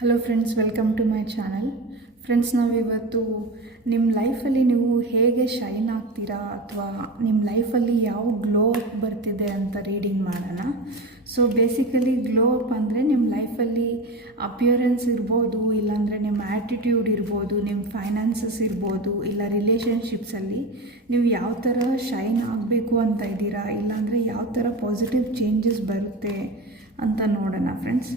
Hello friends, welcome to my channel. Friends, ನಾವಿವತ್ತು ನಿಮ್ಮ ಲೈಫಲ್ಲಿ ನೀವು ಹೇಗೆ ಶೈನ್ ಆಗ್ತೀರಾ ಅಥವಾ ನಿಮ್ಮ ಲೈಫಲ್ಲಿ ಯಾವ ಗ್ಲೋ ಅಪ್ ಬರ್ತಿದೆ ಅಂತ ರೀಡಿಂಗ್ ಮಾಡೋಣ. ಸೊ ಬೇಸಿಕಲಿ ಗ್ಲೋ ಅಪ್ ಅಂದರೆ ನಿಮ್ಮ ಲೈಫಲ್ಲಿ ಅಪಿಯರೆನ್ಸ್ ಇರ್ಬೋದು, ಇಲ್ಲಾಂದರೆ ನಿಮ್ಮ ಆ್ಯಟಿಟ್ಯೂಡ್ ಇರ್ಬೋದು, ನಿಮ್ಮ ಫೈನಾನ್ಸಸ್ ಇರ್ಬೋದು, ಇಲ್ಲ ರಿಲೇಷನ್ಶಿಪ್ಸಲ್ಲಿ ನೀವು ಯಾವ ಥರ ಶೈನ್ ಆಗಬೇಕು ಅಂತ ಇದ್ದೀರಾ, ಇಲ್ಲಾಂದರೆ ಯಾವ ಥರ ಪಾಸಿಟಿವ್ ಚೇಂಜಸ್ ಬರುತ್ತೆ ಅಂತ ನೋಡೋಣ ಫ್ರೆಂಡ್ಸ್.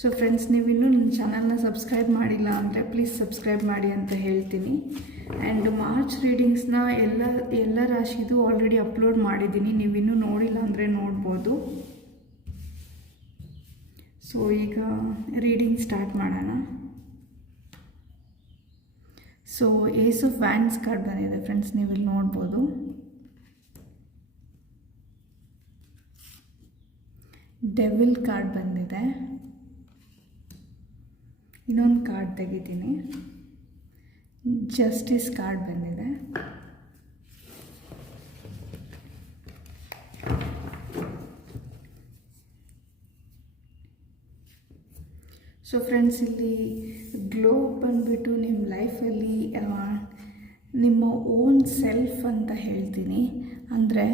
ಸೊ ಫ್ರೆಂಡ್ಸ್, ನೀವಿನ್ನೂ ನನ್ನ ಚಾನಲ್ನ ಸಬ್ಸ್ಕ್ರೈಬ್ ಮಾಡಿಲ್ಲ ಅಂದರೆ ಪ್ಲೀಸ್ ಸಬ್ಸ್ಕ್ರೈಬ್ ಮಾಡಿ ಅಂತ ಹೇಳ್ತೀನಿ. ಆ್ಯಂಡ್ ಮಾರ್ಚ್ ರೀಡಿಂಗ್ಸ್ನ ಎಲ್ಲ ರಾಶಿದು ಆಲ್ರೆಡಿ ಅಪ್ಲೋಡ್ ಮಾಡಿದ್ದೀನಿ, ನೀವಿನ್ನೂ ನೋಡಿಲ್ಲ ಅಂದರೆ ನೋಡ್ಬೋದು. ಸೊ ಈಗ ರೀಡಿಂಗ್ ಸ್ಟಾರ್ಟ್ ಮಾಡೋಣ. So ace of wands card ಬಂದಿದೆ ಫ್ರೆಂಡ್ಸ್, ನೀವಿಲ್ಲಿ ನೋಡ್ಬೋದು. ಡೆವಿಲ್ ಕಾರ್ಡ್ ಬಂದಿದೆ. ಇನ್ನೊಂದು ಕಾರ್ಡ್ ತೆಗಿತೀನಿ. ಜಸ್ಟಿಸ್ ಕಾರ್ಡ್ ಬಂದಿದೆ. ಸೊ ಫ್ರೆಂಡ್ಸ್, ಇಲ್ಲಿ ಗ್ಲೋ ಬಂದುಬಿಟ್ಟು ನಿಮ್ಮ ಲೈಫಲ್ಲಿ ನಿಮ್ಮ ಓನ್ ಸೆಲ್ಫ್ ಅಂತ ಹೇಳ್ತೀನಿ. ಅಂದರೆ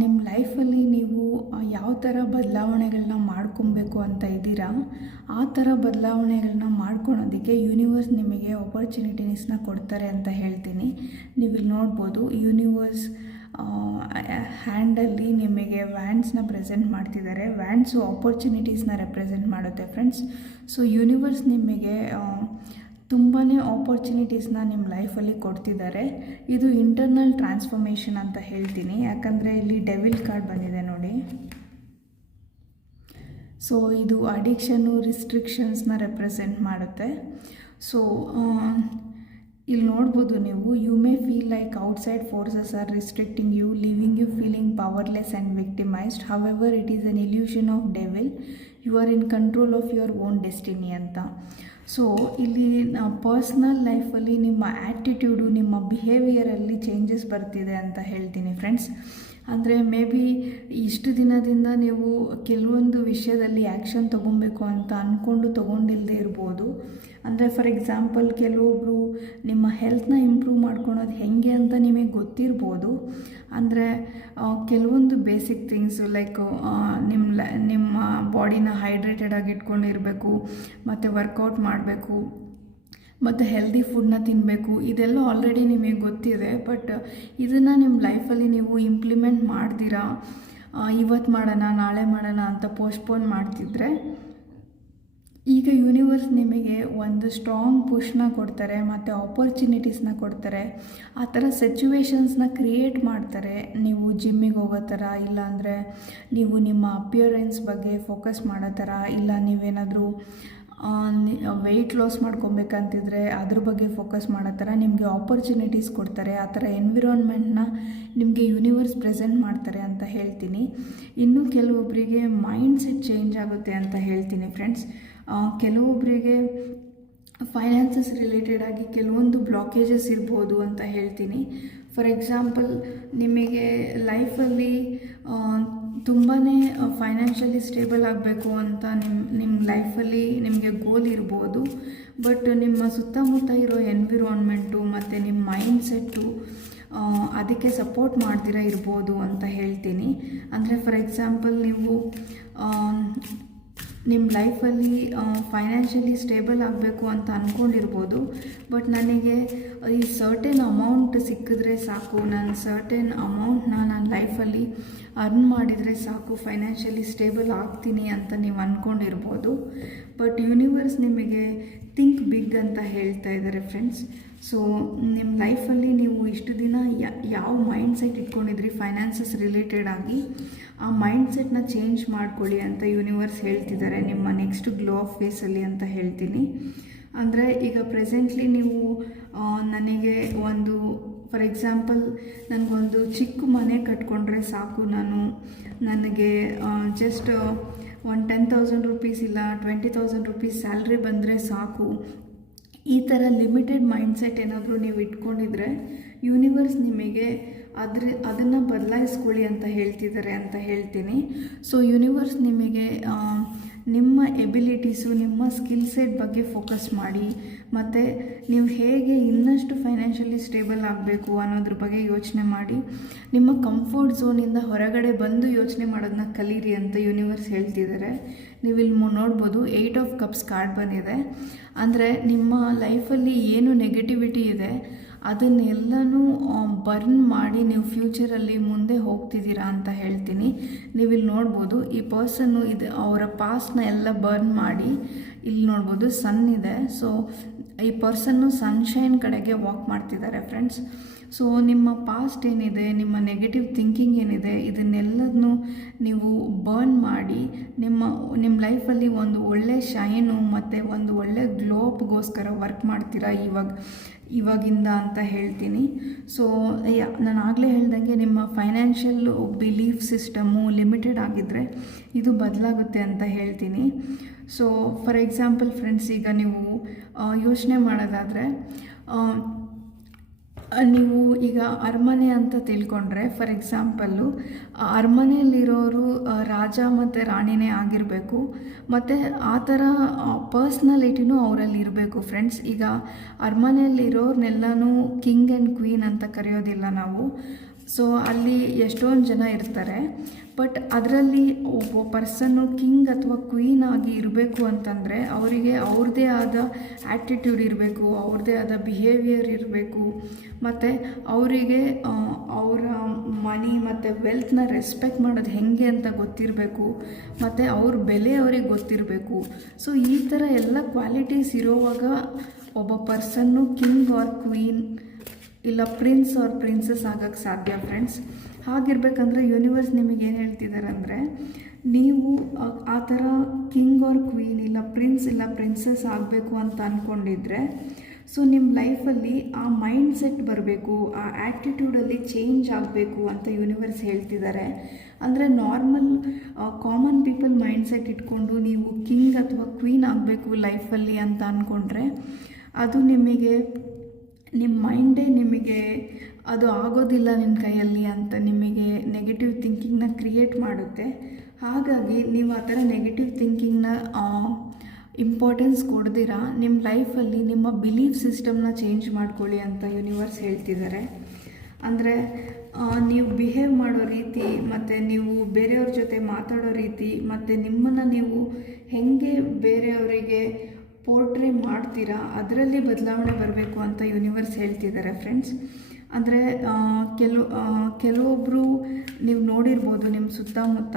ನಿಮ್ಮ ಲೈಫಲ್ಲಿ ನೀವು ಯಾವ ಥರ ಬದಲಾವಣೆಗಳನ್ನ ಮಾಡ್ಕೊಬೇಕು ಅಂತ ಇದ್ದೀರಾ, ಆ ಥರ ಬದಲಾವಣೆಗಳನ್ನ ಮಾಡ್ಕೊಳೋದಕ್ಕೆ ಯೂನಿವರ್ಸ್ ನಿಮಗೆ ಆಪರ್ಚುನಿಟೀಸ್ನ ಕೊಡ್ತಾರೆ ಅಂತ ಹೇಳ್ತೀನಿ. ನೀವಿಲ್ಲಿ ನೋಡ್ಬೋದು, ಯೂನಿವರ್ಸ್ ಹ್ಯಾಂಡಲ್ಲಿ ನಿಮಗೆ ವ್ಯಾಂಡ್ಸ್ನ ಪ್ರೆಸೆಂಟ್ ಮಾಡ್ತಿದ್ದಾರೆ. ವ್ಯಾಂಡ್ಸು ಆಪರ್ಚುನಿಟೀಸ್ನ ರೆಪ್ರೆಸೆಂಟ್ ಮಾಡುತ್ತೆ ಫ್ರೆಂಡ್ಸ್. ಸೊ ಯೂನಿವರ್ಸ್ ನಿಮಗೆ ತುಂಬಾ ಆಪರ್ಚುನಿಟೀಸ್ನ ನಿಮ್ಮ ಲೈಫಲ್ಲಿ ಕೊಡ್ತಿದ್ದಾರೆ. ಇದು ಇಂಟರ್ನಲ್ ಟ್ರಾನ್ಸ್ಫಾರ್ಮೇಷನ್ ಅಂತ ಹೇಳ್ತೀನಿ, ಯಾಕಂದರೆ ಇಲ್ಲಿ ಡೆವಿಲ್ ಕಾರ್ಡ್ ಬಂದಿದೆ ನೋಡಿ. ಸೊ ಇದು ಅಡಿಕ್ಷನ್ನು, ರಿಸ್ಟ್ರಿಕ್ಷನ್ಸ್ನ ರೆಪ್ರೆಸೆಂಟ್ ಮಾಡುತ್ತೆ. ಸೊ ಇಲ್ಲಿ ನೋಡ್ಬೋದು ನೀವು, you may feel like outside forces are restricting you, leaving you feeling powerless and victimized. However it is an illusion of devil, you are in control of your own destiny ಅಂತ. So ಇಲ್ಲಿ personal ಲೈಫಲ್ಲಿ ನಿಮ್ಮ attitude, ನಿಮ್ಮ ಬಿಹೇವಿಯರಲ್ಲಿ changes ಬರ್ತಿದೆ ಅಂತ ಹೇಳ್ತೀನಿ friends. ಅಂದರೆ may be ಇಷ್ಟು ದಿನದಿಂದ ನೀವು ಕೆಲವೊಂದು ವಿಷಯದಲ್ಲಿ ಆ್ಯಕ್ಷನ್ ತೊಗೊಬೇಕು ಅಂತ ಅಂದ್ಕೊಂಡು ತೊಗೊಂಡಿಲ್ಲದೆ ಇರ್ಬೋದು. ಅಂದರೆ ಫಾರ್ ಎಕ್ಸಾಂಪಲ್, ಕೆಲವೊಬ್ಬರು ನಿಮ್ಮ ಹೆಲ್ತ್ನ ಇಂಪ್ರೂವ್ ಮಾಡ್ಕೊಳೋದು ಹೇಗೆ ಅಂತ ನಿಮಗೆ ಗೊತ್ತಿರ್ಬೋದು. ಅಂದರೆ ಕೆಲವೊಂದು ಬೇಸಿಕ್ ಥಿಂಗ್ಸು ಲೈಕ್ ನಿಮ್ಮ ಬಾಡಿನ ಹೈಡ್ರೇಟೆಡ್ ಆಗಿ ಇಟ್ಕೊಂಡಿರಬೇಕು, ಮತ್ತು ವರ್ಕೌಟ್ ಮಾಡಬೇಕು, ಮತ್ತು ಹೆಲ್ದಿ ಫುಡ್ನ ತಿನ್ನಬೇಕು. ಇದೆಲ್ಲ ಆಲ್ರೆಡಿ ನಿಮಗೆ ಗೊತ್ತಿದೆ. ಬಟ್ ಇದನ್ನು ನಿಮ್ಮ ಲೈಫಲ್ಲಿ ನೀವು ಇಂಪ್ಲಿಮೆಂಟ್ ಮಾಡ್ತೀರಾ, ಇವತ್ತು ಮಾಡೋಣ ನಾಳೆ ಮಾಡೋಣ ಅಂತ ಪೋಸ್ಟ್ಪೋನ್ ಮಾಡ್ತಿದ್ರೆ, ಈಗ ಯೂನಿವರ್ಸ್ ನಿಮಗೆ ಒಂದು ಸ್ಟ್ರಾಂಗ್ ಪುಷ್ನ ಕೊಡ್ತಾರೆ ಮತ್ತು ಆಪರ್ಚುನಿಟೀಸ್ನ ಕೊಡ್ತಾರೆ. ಆ ಥರ ಸಿಚುವೇಶನ್ಸ್ನ ಕ್ರಿಯೇಟ್ ಮಾಡ್ತಾರೆ. ನೀವು ಜಿಮ್ಮಿಗೆ ಹೋಗೋ ಥರ, ಇಲ್ಲಾಂದರೆ ನೀವು ನಿಮ್ಮ ಅಪಿಯರೆನ್ಸ್ ಬಗ್ಗೆ ಫೋಕಸ್ ಮಾಡೋ ಥರ, ಇಲ್ಲ ನೀವೇನಾದರೂ ವೆಯ್ಟ್ ಲಾಸ್ ಮಾಡ್ಕೊಬೇಕಂತಿದ್ರೆ ಅದ್ರ ಬಗ್ಗೆ ಫೋಕಸ್ ಮಾಡೋ ಥರ ನಿಮಗೆ ಆಪರ್ಚುನಿಟೀಸ್ ಕೊಡ್ತಾರೆ. ಆ ಥರ ಎನ್ವಿರಾನ್ಮೆಂಟ್ನ ನಿಮಗೆ ಯೂನಿವರ್ಸ್ ಪ್ರೆಸೆಂಟ್ ಮಾಡ್ತಾರೆ ಅಂತ ಹೇಳ್ತೀನಿ. ಇನ್ನು ಕೆಲವೊಬ್ಬರಿಗೆ ಮೈಂಡ್ ಸೆಟ್ ಚೇಂಜ್ ಆಗುತ್ತೆ ಅಂತ ಹೇಳ್ತೀನಿ ಫ್ರೆಂಡ್ಸ್. ಕೆಲವೊಬ್ಬರಿಗೆ ಫೈನಾನ್ಸಸ್ ರಿಲೇಟೆಡ್ ಆಗಿ ಕೆಲವೊಂದು ಬ್ಲಾಕೇಜಸ್ ಇರ್ಬೋದು ಅಂತ ಹೇಳ್ತೀನಿ. ಫಾರ್ ಎಕ್ಸಾಂಪಲ್, ನಿಮಗೆ ಲೈಫಲ್ಲಿ ತುಂಬಾ ಫೈನಾನ್ಷಿಯಲಿ ಸ್ಟೇಬಲ್ ಆಗಬೇಕು ಅಂತ ನಿಮ್ಮ ಲೈಫಲ್ಲಿ ನಿಮಗೆ ಗೋಲ್ ಇರ್ಬೋದು. ಬಟ್ ನಿಮ್ಮ ಸುತ್ತಮುತ್ತ ಇರೋ ಎನ್ವಿರಾನ್ಮೆಂಟು ಮತ್ತು ನಿಮ್ಮ ಮೈಂಡ್ ಸೆಟ್ಟು ಅದಕ್ಕೆ ಸಪೋರ್ಟ್ ಮಾಡ್ದಿರ ಇರ್ಬೋದು ಅಂತ ಹೇಳ್ತೀನಿ. ಅಂದರೆ ಫಾರ್ ಎಕ್ಸಾಂಪಲ್, ನೀವು ನಿಮ್ಮ ಲೈಫಲ್ಲಿ ಫೈನಾನ್ಷಿಯಲಿ ಸ್ಟೇಬಲ್ ಆಗಬೇಕು ಅಂತ ಅಂದ್ಕೊಂಡಿರ್ಬೋದು. ಬಟ್ ನನಗೆ ಈ ಸರ್ಟೆನ್ ಅಮೌಂಟ್ ಸಿಕ್ಕಿದ್ರೆ ಸಾಕು, ನಾನು ಸರ್ಟೆನ್ ಅಮೌಂಟ್ನ ನನ್ನ ಲೈಫಲ್ಲಿ ಅರ್ನ್ ಮಾಡಿದರೆ ಸಾಕು, ಫೈನಾನ್ಷಿಯಲಿ ಸ್ಟೇಬಲ್ ಆಗ್ತೀನಿ ಅಂತ ನೀವು ಅಂದ್ಕೊಂಡಿರ್ಬೋದು. ಬಟ್ ಯೂನಿವರ್ಸ್ ನಿಮಗೆ ಥಿಂಕ್ ಬಿಗ್ ಅಂತ ಹೇಳ್ತಾ ಇದ್ದಾರೆ ಫ್ರೆಂಡ್ಸ್. ಸೊ ನಿಮ್ಮ ಲೈಫಲ್ಲಿ ನೀವು ಇಷ್ಟು ದಿನ ಯಾವ ಮೈಂಡ್ ಸೆಟ್ ಇಟ್ಕೊಂಡಿದ್ರಿ ಫೈನಾನ್ಸಸ್ ರಿಲೇಟೆಡ್ ಆಗಿ, ಆ ಮೈಂಡ್ ಸೆಟ್ನ ಚೇಂಜ್ ಮಾಡ್ಕೊಳ್ಳಿ ಅಂತ ಯೂನಿವರ್ಸ್ ಹೇಳ್ತಿದ್ದಾರೆ ನಿಮ್ಮ ನೆಕ್ಸ್ಟ್ ಗ್ಲೋ ಆಫ್ ಫೇಸಲ್ಲಿ ಅಂತ ಹೇಳ್ತೀನಿ. ಅಂದರೆ ಈಗ ಪ್ರೆಸೆಂಟ್ಲಿ ನೀವು ನನಗೆ ಒಂದು ಫಾರ್ ಎಕ್ಸಾಂಪಲ್, ನನಗೊಂದು ಚಿಕ್ಕ ಮನೆ ಕಟ್ಕೊಂಡ್ರೆ ಸಾಕು, ನನಗೆ ಜಸ್ಟ್ ಒಂದು 10,000 ರೂಪೀಸ್ ಇಲ್ಲ 20,000 ರೂಪೀಸ್ ಸ್ಯಾಲ್ರಿ ಬಂದರೆ ಸಾಕು, ಈ ಥರ ಲಿಮಿಟೆಡ್ ಮೈಂಡ್ಸೆಟ್ ಏನಾದರೂ ನೀವು ಇಟ್ಕೊಂಡಿದ್ರೆ ಯೂನಿವರ್ಸ್ ನಿಮಗೆ ಅದನ್ನು ಬದಲಾಯಿಸ್ಕೊಳ್ಳಿ ಅಂತ ಹೇಳ್ತಿದ್ದಾರೆ ಅಂತ ಹೇಳ್ತೀನಿ. ಸೊ ಯೂನಿವರ್ಸ್ ನಿಮಗೆ ನಿಮ್ಮ ಎಬಿಲಿಟೀಸು, ನಿಮ್ಮ ಸ್ಕಿಲ್ ಸೆಟ್ ಬಗ್ಗೆ ಫೋಕಸ್ ಮಾಡಿ, ಮತ್ತು ನೀವು ಹೇಗೆ ಇನ್ನಷ್ಟು ಫೈನಾನ್ಷಿಯಲಿ ಸ್ಟೇಬಲ್ ಆಗಬೇಕು ಅನ್ನೋದ್ರ ಬಗ್ಗೆ ಯೋಚನೆ ಮಾಡಿ, ನಿಮ್ಮ ಕಂಫರ್ಟ್ ಝೋನಿಂದ ಹೊರಗಡೆ ಬಂದು ಯೋಚನೆ ಮಾಡೋದನ್ನ ಕಲೀರಿ ಅಂತ ಯೂನಿವರ್ಸ್ ಹೇಳ್ತಿದ್ದಾರೆ. ನೀವು ಇಲ್ಲಿ ನೋಡ್ಬೋದು 8 ಆಫ್ ಕಪ್ಸ್ ಕಾರ್ಡ್ ಬಂದಿದೆ. ಅಂದರೆ ನಿಮ್ಮ ಲೈಫಲ್ಲಿ ಏನು ನೆಗೆಟಿವಿಟಿ ಇದೆ ಅದನ್ನೆಲ್ಲನೂ ಬರ್ನ್ ಮಾಡಿ ನೀವು ಫ್ಯೂಚರಲ್ಲಿ ಮುಂದೆ ಹೋಗ್ತಿದ್ದೀರಾ ಅಂತ ಹೇಳ್ತೀನಿ. ನೀವಿಲ್ಲಿ ನೋಡ್ಬೋದು ಈ ಪರ್ಸನ್ನು ಅವರ ಪಾಸ್ಟ್ನ ಎಲ್ಲ ಬರ್ನ್ ಮಾಡಿ, ಇಲ್ಲಿ ನೋಡ್ಬೋದು ಸನ್ ಇದೆ. ಸೊ ಈ ಪರ್ಸನ್ನು ಸನ್ಶೈನ್ ಕಡೆಗೆ ವಾಕ್ ಮಾಡ್ತಿದ್ದಾರೆ ಫ್ರೆಂಡ್ಸ್. ಸೊ ನಿಮ್ಮ ಪಾಸ್ಟ್ ಏನಿದೆ, ನಿಮ್ಮ ನೆಗೆಟಿವ್ ಥಿಂಕಿಂಗ್ ಏನಿದೆ, ಇದನ್ನೆಲ್ಲದನ್ನು ನೀವು ಬರ್ನ್ ಮಾಡಿ ನಿಮ್ಮ ಲೈಫಲ್ಲಿ ಒಂದು ಒಳ್ಳೆ ಶೈನು ಮತ್ತು ಒಂದು ಒಳ್ಳೆ ಗ್ಲೋಪ್ಗೋಸ್ಕರ ವರ್ಕ್ ಮಾಡ್ತೀರಾ ಇವಾಗಿಂದ ಅಂತ ಹೇಳ್ತೀನಿ. ಸೊ ನಾನು ಆಗಲೇ ಹೇಳ್ದಂಗೆ ನಿಮ್ಮ ಫೈನಾನ್ಷಿಯಲ್ ಬಿಲೀಫ್ ಸಿಸ್ಟಮು ಲಿಮಿಟೆಡ್ ಆಗಿದ್ದರೆ ಇದು ಬದಲಾಗುತ್ತೆ ಅಂತ ಹೇಳ್ತೀನಿ. ಸೊ ಫಾರ್ ಎಕ್ಸಾಂಪಲ್ ಫ್ರೆಂಡ್ಸ್, ಈಗ ನೀವು ಯೋಚನೆ ಮಾಡೋದಾದರೆ, ನೀವು ಈಗ ಅರಮನೆ ಅಂತ ತಿಳ್ಕೊಂಡ್ರೆ, ಫಾರ್ ಎಕ್ಸಾಂಪಲ್ಲು ಅರಮನೆಯಲ್ಲಿರೋರು ರಾಜ ಮತ್ತು ರಾಣಿನೇ ಆಗಿರಬೇಕು, ಮತ್ತು ಆ ಥರ ಪರ್ಸ್ನಾಲಿಟಿನೂ ಅವರಲ್ಲಿ ಇರಬೇಕು ಫ್ರೆಂಡ್ಸ್. ಈಗ ಅರಮನೆಯಲ್ಲಿರೋರ್ನೆಲ್ಲನೂ ಕಿಂಗ್ ಆ್ಯಂಡ್ ಕ್ವೀನ್ ಅಂತ ಕರೆಯೋದಿಲ್ಲ ನಾವು. ಸೊ ಅಲ್ಲಿ ಎಷ್ಟೊಂದು ಜನ ಇರ್ತಾರೆ, ಬಟ್ ಅದರಲ್ಲಿ ಒಬ್ಬ ಪರ್ಸನ್ನು ಕಿಂಗ್ ಅಥವಾ ಕ್ವೀನ್ ಆಗಿ ಇರಬೇಕು ಅಂತಂದರೆ ಅವರಿಗೆ ಅವ್ರದ್ದೇ ಆದ ಆ್ಯಟಿಟ್ಯೂಡ್ ಇರಬೇಕು, ಅವ್ರದ್ದೇ ಆದ ಬಿಹೇವಿಯರ್ ಇರಬೇಕು, ಮತ್ತು ಅವರಿಗೆ ಅವರ ಮನಿ ಮತ್ತು ವೆಲ್ತ್ನ ರೆಸ್ಪೆಕ್ಟ್ ಮಾಡೋದು ಹೇಗೆ ಅಂತ ಗೊತ್ತಿರಬೇಕು, ಮತ್ತು ಅವ್ರ ಬೆಲೆ ಅವ್ರಿಗೆ ಗೊತ್ತಿರಬೇಕು. ಸೊ ಈ ಥರ ಎಲ್ಲ ಕ್ವಾಲಿಟೀಸ್ ಇರೋವಾಗ ಒಬ್ಬ ಪರ್ಸನ್ನು ಕಿಂಗ್ ಆರ್ ಕ್ವೀನ್ ಇಲ್ಲ ಪ್ರಿನ್ಸ್ ಆರ್ ಪ್ರಿನ್ಸಸ್ ಆಗೋಕ್ಕೆ ಸಾಧ್ಯ ಫ್ರೆಂಡ್ಸ್. ಹಾಗಿರ್ಬೇಕಂದ್ರೆ ಯೂನಿವರ್ಸ್ ನಿಮಗೆ ಏನು ಹೇಳ್ತಿದ್ದಾರೆ ಅಂದರೆ, ನೀವು ಆ ಥರ ಕಿಂಗ್ ಆರ್ ಕ್ವೀನ್ ಇಲ್ಲ ಪ್ರಿನ್ಸ್ ಇಲ್ಲ ಪ್ರಿನ್ಸಸ್ ಆಗಬೇಕು ಅಂತ ಅಂದ್ಕೊಂಡಿದ್ರೆ, ಸೊ ನಿಮ್ಮ ಲೈಫಲ್ಲಿ ಆ ಮೈಂಡ್ ಸೆಟ್ ಬರಬೇಕು, ಆ ಆ್ಯಟಿಟ್ಯೂಡಲ್ಲಿ ಚೇಂಜ್ ಆಗಬೇಕು ಅಂತ ಯೂನಿವರ್ಸ್ ಹೇಳ್ತಿದ್ದಾರೆ. ಅಂದರೆ normal common people mind set ಇಟ್ಕೊಂಡು ನೀವು ಕಿಂಗ್ ಅಥವಾ ಕ್ವೀನ್ ಆಗಬೇಕು ಲೈಫಲ್ಲಿ ಅಂತ ಅಂದ್ಕೊಂಡ್ರೆ ಅದು ನಿಮ್ಮ ಮೈಂಡೇ ನಿಮಗೆ ಅದು ಆಗೋದಿಲ್ಲ ನಿಮ್ಮ ಕೈಯಲ್ಲಿ ಅಂತ ನಿಮಗೆ ನೆಗೆಟಿವ್ ಥಿಂಕಿಂಗ್ನ ಕ್ರಿಯೇಟ್ ಮಾಡುತ್ತೆ. ಹಾಗಾಗಿ ನೀವು ಆ ಥರ ನೆಗೆಟಿವ್ ಥಿಂಕಿಂಗ್ನ ಇಂಪಾರ್ಟೆನ್ಸ್ ಕೊಡ್ದಿರಾ ನಿಮ್ಮ ಲೈಫಲ್ಲಿ ನಿಮ್ಮ ಬಿಲೀಫ್ ಸಿಸ್ಟಮ್ನ ಚೇಂಜ್ ಮಾಡ್ಕೊಳ್ಳಿ ಅಂತ ಯೂನಿವರ್ಸ್ ಹೇಳ್ತಿದ್ದಾರೆ. ಅಂದರೆ ನೀವು ಬಿಹೇವ್ ಮಾಡೋ ರೀತಿ, ಮತ್ತು ನೀವು ಬೇರೆಯವ್ರ ಜೊತೆ ಮಾತಾಡೋ ರೀತಿ, ಮತ್ತು ನಿಮ್ಮನ್ನು ನೀವು ಹೇಗೆ ಬೇರೆಯವರಿಗೆ ಪೋರ್ಟ್ರೇ ಮಾಡ್ತೀರಾ ಅದರಲ್ಲಿ ಬದಲಾವಣೆ ಬರಬೇಕು ಅಂತ ಯೂನಿವರ್ಸ್ ಹೇಳ್ತಿದ್ದಾರೆ ಫ್ರೆಂಡ್ಸ್. ಅಂದರೆ ಕೆಲವೊಬ್ಬರು ನೀವು ನೋಡಿರ್ಬೋದು ನಿಮ್ಮ ಸುತ್ತಮುತ್ತ,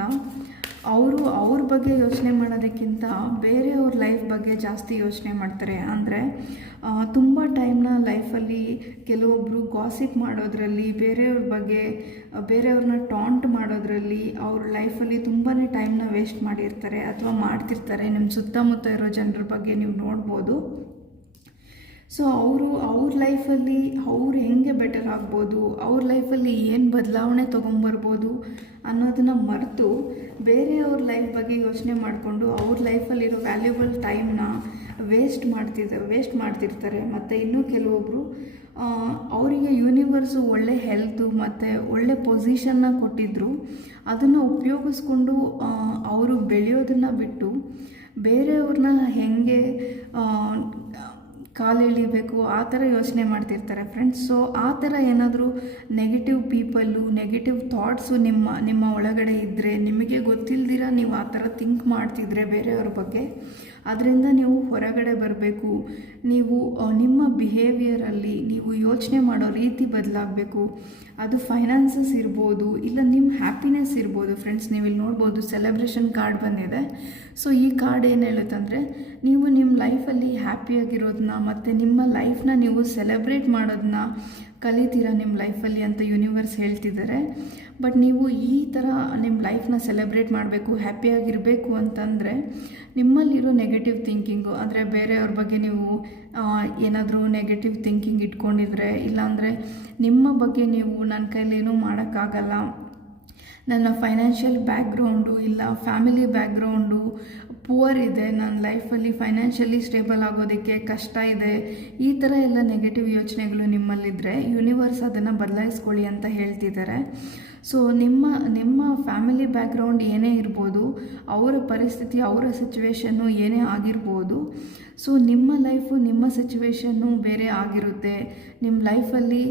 ಅವ್ರ ಬಗ್ಗೆ ಯೋಚನೆ ಮಾಡೋದಕ್ಕಿಂತ ಬೇರೆಯವ್ರ ಲೈಫ್ ಬಗ್ಗೆ ಜಾಸ್ತಿ ಯೋಚನೆ ಮಾಡ್ತಾರೆ. ಅಂದರೆ ತುಂಬ ಟೈಮ್ನ ಲೈಫಲ್ಲಿ ಕೆಲವೊಬ್ಬರು ಗಾಸಿಪ್ ಮಾಡೋದ್ರಲ್ಲಿ, ಬೇರೆಯವ್ರನ್ನ ಟಾಂಟ್ ಮಾಡೋದ್ರಲ್ಲಿ ಅವ್ರ ಲೈಫಲ್ಲಿ ತುಂಬಾ ಟೈಮ್ನ ವೇಸ್ಟ್ ಮಾಡಿರ್ತಾರೆ ಅಥವಾ ಮಾಡ್ತಿರ್ತಾರೆ. ನಿಮ್ಮ ಸುತ್ತಮುತ್ತ ಇರೋ ಜನರ ಬಗ್ಗೆ ನೀವು ನೋಡ್ಬೋದು. ಸೊ ಅವ್ರ ಲೈಫಲ್ಲಿ ಅವ್ರು ಹೆಂಗೆ ಬೆಟರ್ ಆಗ್ಬೋದು, ಅವ್ರ ಲೈಫಲ್ಲಿ ಏನು ಬದಲಾವಣೆ ತೊಗೊಂಬರ್ಬೋದು ಅನ್ನೋದನ್ನು ಮರೆತು ಬೇರೆಯವ್ರ ಲೈಫ್ ಬಗ್ಗೆ ಯೋಚನೆ ಮಾಡಿಕೊಂಡು ಅವ್ರ ಲೈಫಲ್ಲಿರೋ ವ್ಯಾಲ್ಯೂಬಲ್ ಟೈಮ್ನ ವೇಸ್ಟ್ ಮಾಡ್ತಿರ್ತಾರೆ. ಮತ್ತು ಇನ್ನೂ ಕೆಲವೊಬ್ಬರು ಅವರಿಗೆ ಯೂನಿವರ್ಸು ಒಳ್ಳೆ ಹೆಲ್ತು ಮತ್ತು ಒಳ್ಳೆ ಪೊಸಿಷನ್ನ ಕೊಟ್ಟಿದ್ದರು, ಅದನ್ನು ಉಪಯೋಗಿಸ್ಕೊಂಡು ಅವರು ಬೆಳೆಯೋದನ್ನು ಬಿಟ್ಟು ಬೇರೆಯವ್ರನ್ನ ಹೇಗೆ ಕಾಲೆಳಿಬೇಕು ಆ ಥರ ಯೋಚನೆ ಮಾಡ್ತಿರ್ತಾರೆ ಫ್ರೆಂಡ್ಸ್. ಸೊ ಆ ಥರ ಏನಾದರೂ ನೆಗೆಟಿವ್ ಪೀಪಲ್ಲು, ನೆಗೆಟಿವ್ ಥಾಟ್ಸು ನಿಮ್ಮ ಒಳಗಡೆ ಇದ್ದರೆ, ನಿಮಗೆ ಗೊತ್ತಿಲ್ದಿರ ನೀವು ಆ ಥರ ಥಿಂಕ್ ಮಾಡ್ತಿದ್ರೆ ಬೇರೆಯವ್ರ ಬಗ್ಗೆ, ಅದರಿಂದ ನೀವು ಹೊರಗಡೆ ಬರಬೇಕು. ನೀವು ನಿಮ್ಮ ಬಿಹೇವಿಯರಲ್ಲಿ ನೀವು ಯೋಚನೆ ಮಾಡೋ ರೀತಿ ಬದಲಾಗಬೇಕು. ಅದು ಫೈನಾನ್ಸಸ್ ಇರ್ಬೋದು, ಇಲ್ಲ ನಿಮ್ಮ ಹ್ಯಾಪಿನೆಸ್ ಇರ್ಬೋದು ಫ್ರೆಂಡ್ಸ್. ನೀವು ಇಲ್ಲಿ ನೋಡ್ಬೋದು ಸೆಲೆಬ್ರೇಷನ್ ಕಾರ್ಡ್ ಬಂದಿದೆ. ಸೊ ಈ ಕಾರ್ಡ್ ಏನು ಹೇಳುತ್ತಂದರೆ, ನೀವು ನಿಮ್ಮ ಲೈಫಲ್ಲಿ ಹ್ಯಾಪಿಯಾಗಿರೋದನ್ನ ಮತ್ತು ನಿಮ್ಮ ಲೈಫ್ನ ನೀವು ಸೆಲೆಬ್ರೇಟ್ ಮಾಡೋದನ್ನ ಕಲಿತೀರಾ ನಿಮ್ಮ ಲೈಫಲ್ಲಿ ಅಂತ ಯೂನಿವರ್ಸ್ ಹೇಳ್ತಿದ್ದಾರೆ. ಬಟ್ ನೀವು ಈ ಥರ ನಿಮ್ಮ ಲೈಫ್ನ ಸೆಲೆಬ್ರೇಟ್ ಮಾಡಬೇಕು, ಹ್ಯಾಪಿಯಾಗಿರಬೇಕು ಅಂತಂದರೆ ನಿಮ್ಮಲ್ಲಿರೋ ನೆಗೆಟಿವ್ ಥಿಂಕಿಂಗು, ಅಂದರೆ ಬೇರೆಯವ್ರ ಬಗ್ಗೆ ನೀವು ಏನಾದರೂ ನೆಗೆಟಿವ್ ಥಿಂಕಿಂಗ್ ಇಟ್ಕೊಂಡಿದ್ರೆ, ಇಲ್ಲಾಂದರೆ ನಿಮ್ಮ ಬಗ್ಗೆ ನೀವು ನನ್ನ ಕೈಲೇನೂ ಮಾಡೋಕ್ಕಾಗಲ್ಲ, ನನ್ನ ಫೈನಾನ್ಷಿಯಲ್ ಬ್ಯಾಕ್ಗ್ರೌಂಡು ಇಲ್ಲ ಫ್ಯಾಮಿಲಿ ಬ್ಯಾಕ್ಗ್ರೌಂಡು ಪುವರ್ ಇದೆ, ನನ್ನ ಲೈಫಲ್ಲಿ ಫೈನಾನ್ಷಿಯಲಿ ಸ್ಟೇಬಲ್ ಆಗೋದಕ್ಕೆ ಕಷ್ಟ ಇದೆ, ಈ ಥರ ಎಲ್ಲ ನೆಗೆಟಿವ್ ಯೋಚನೆಗಳು ನಿಮ್ಮಲ್ಲಿದ್ದರೆ ಯೂನಿವರ್ಸ್ ಅದನ್ನು ಬದಲಾಯಿಸ್ಕೊಳ್ಳಿ ಅಂತ ಹೇಳ್ತಿದ್ದಾರೆ. ಸೊ ನಿಮ್ಮ ಫ್ಯಾಮಿಲಿ ಬ್ಯಾಕ್ಗ್ರೌಂಡ್ ಏನೇ ಇರ್ಬೋದು, ಅವರ ಪರಿಸ್ಥಿತಿ, ಅವರ ಸಿಚುವೇಶನ್ನು ಏನೇ ಆಗಿರ್ಬೋದು, ಸೊ ನಿಮ್ಮ ಲೈಫು, ನಿಮ್ಮ ಸಿಚುವೇಶನ್ನು ಬೇರೆ ಆಗಿರುತ್ತೆ. ನಿಮ್ಮ ಲೈಫಲ್ಲಿ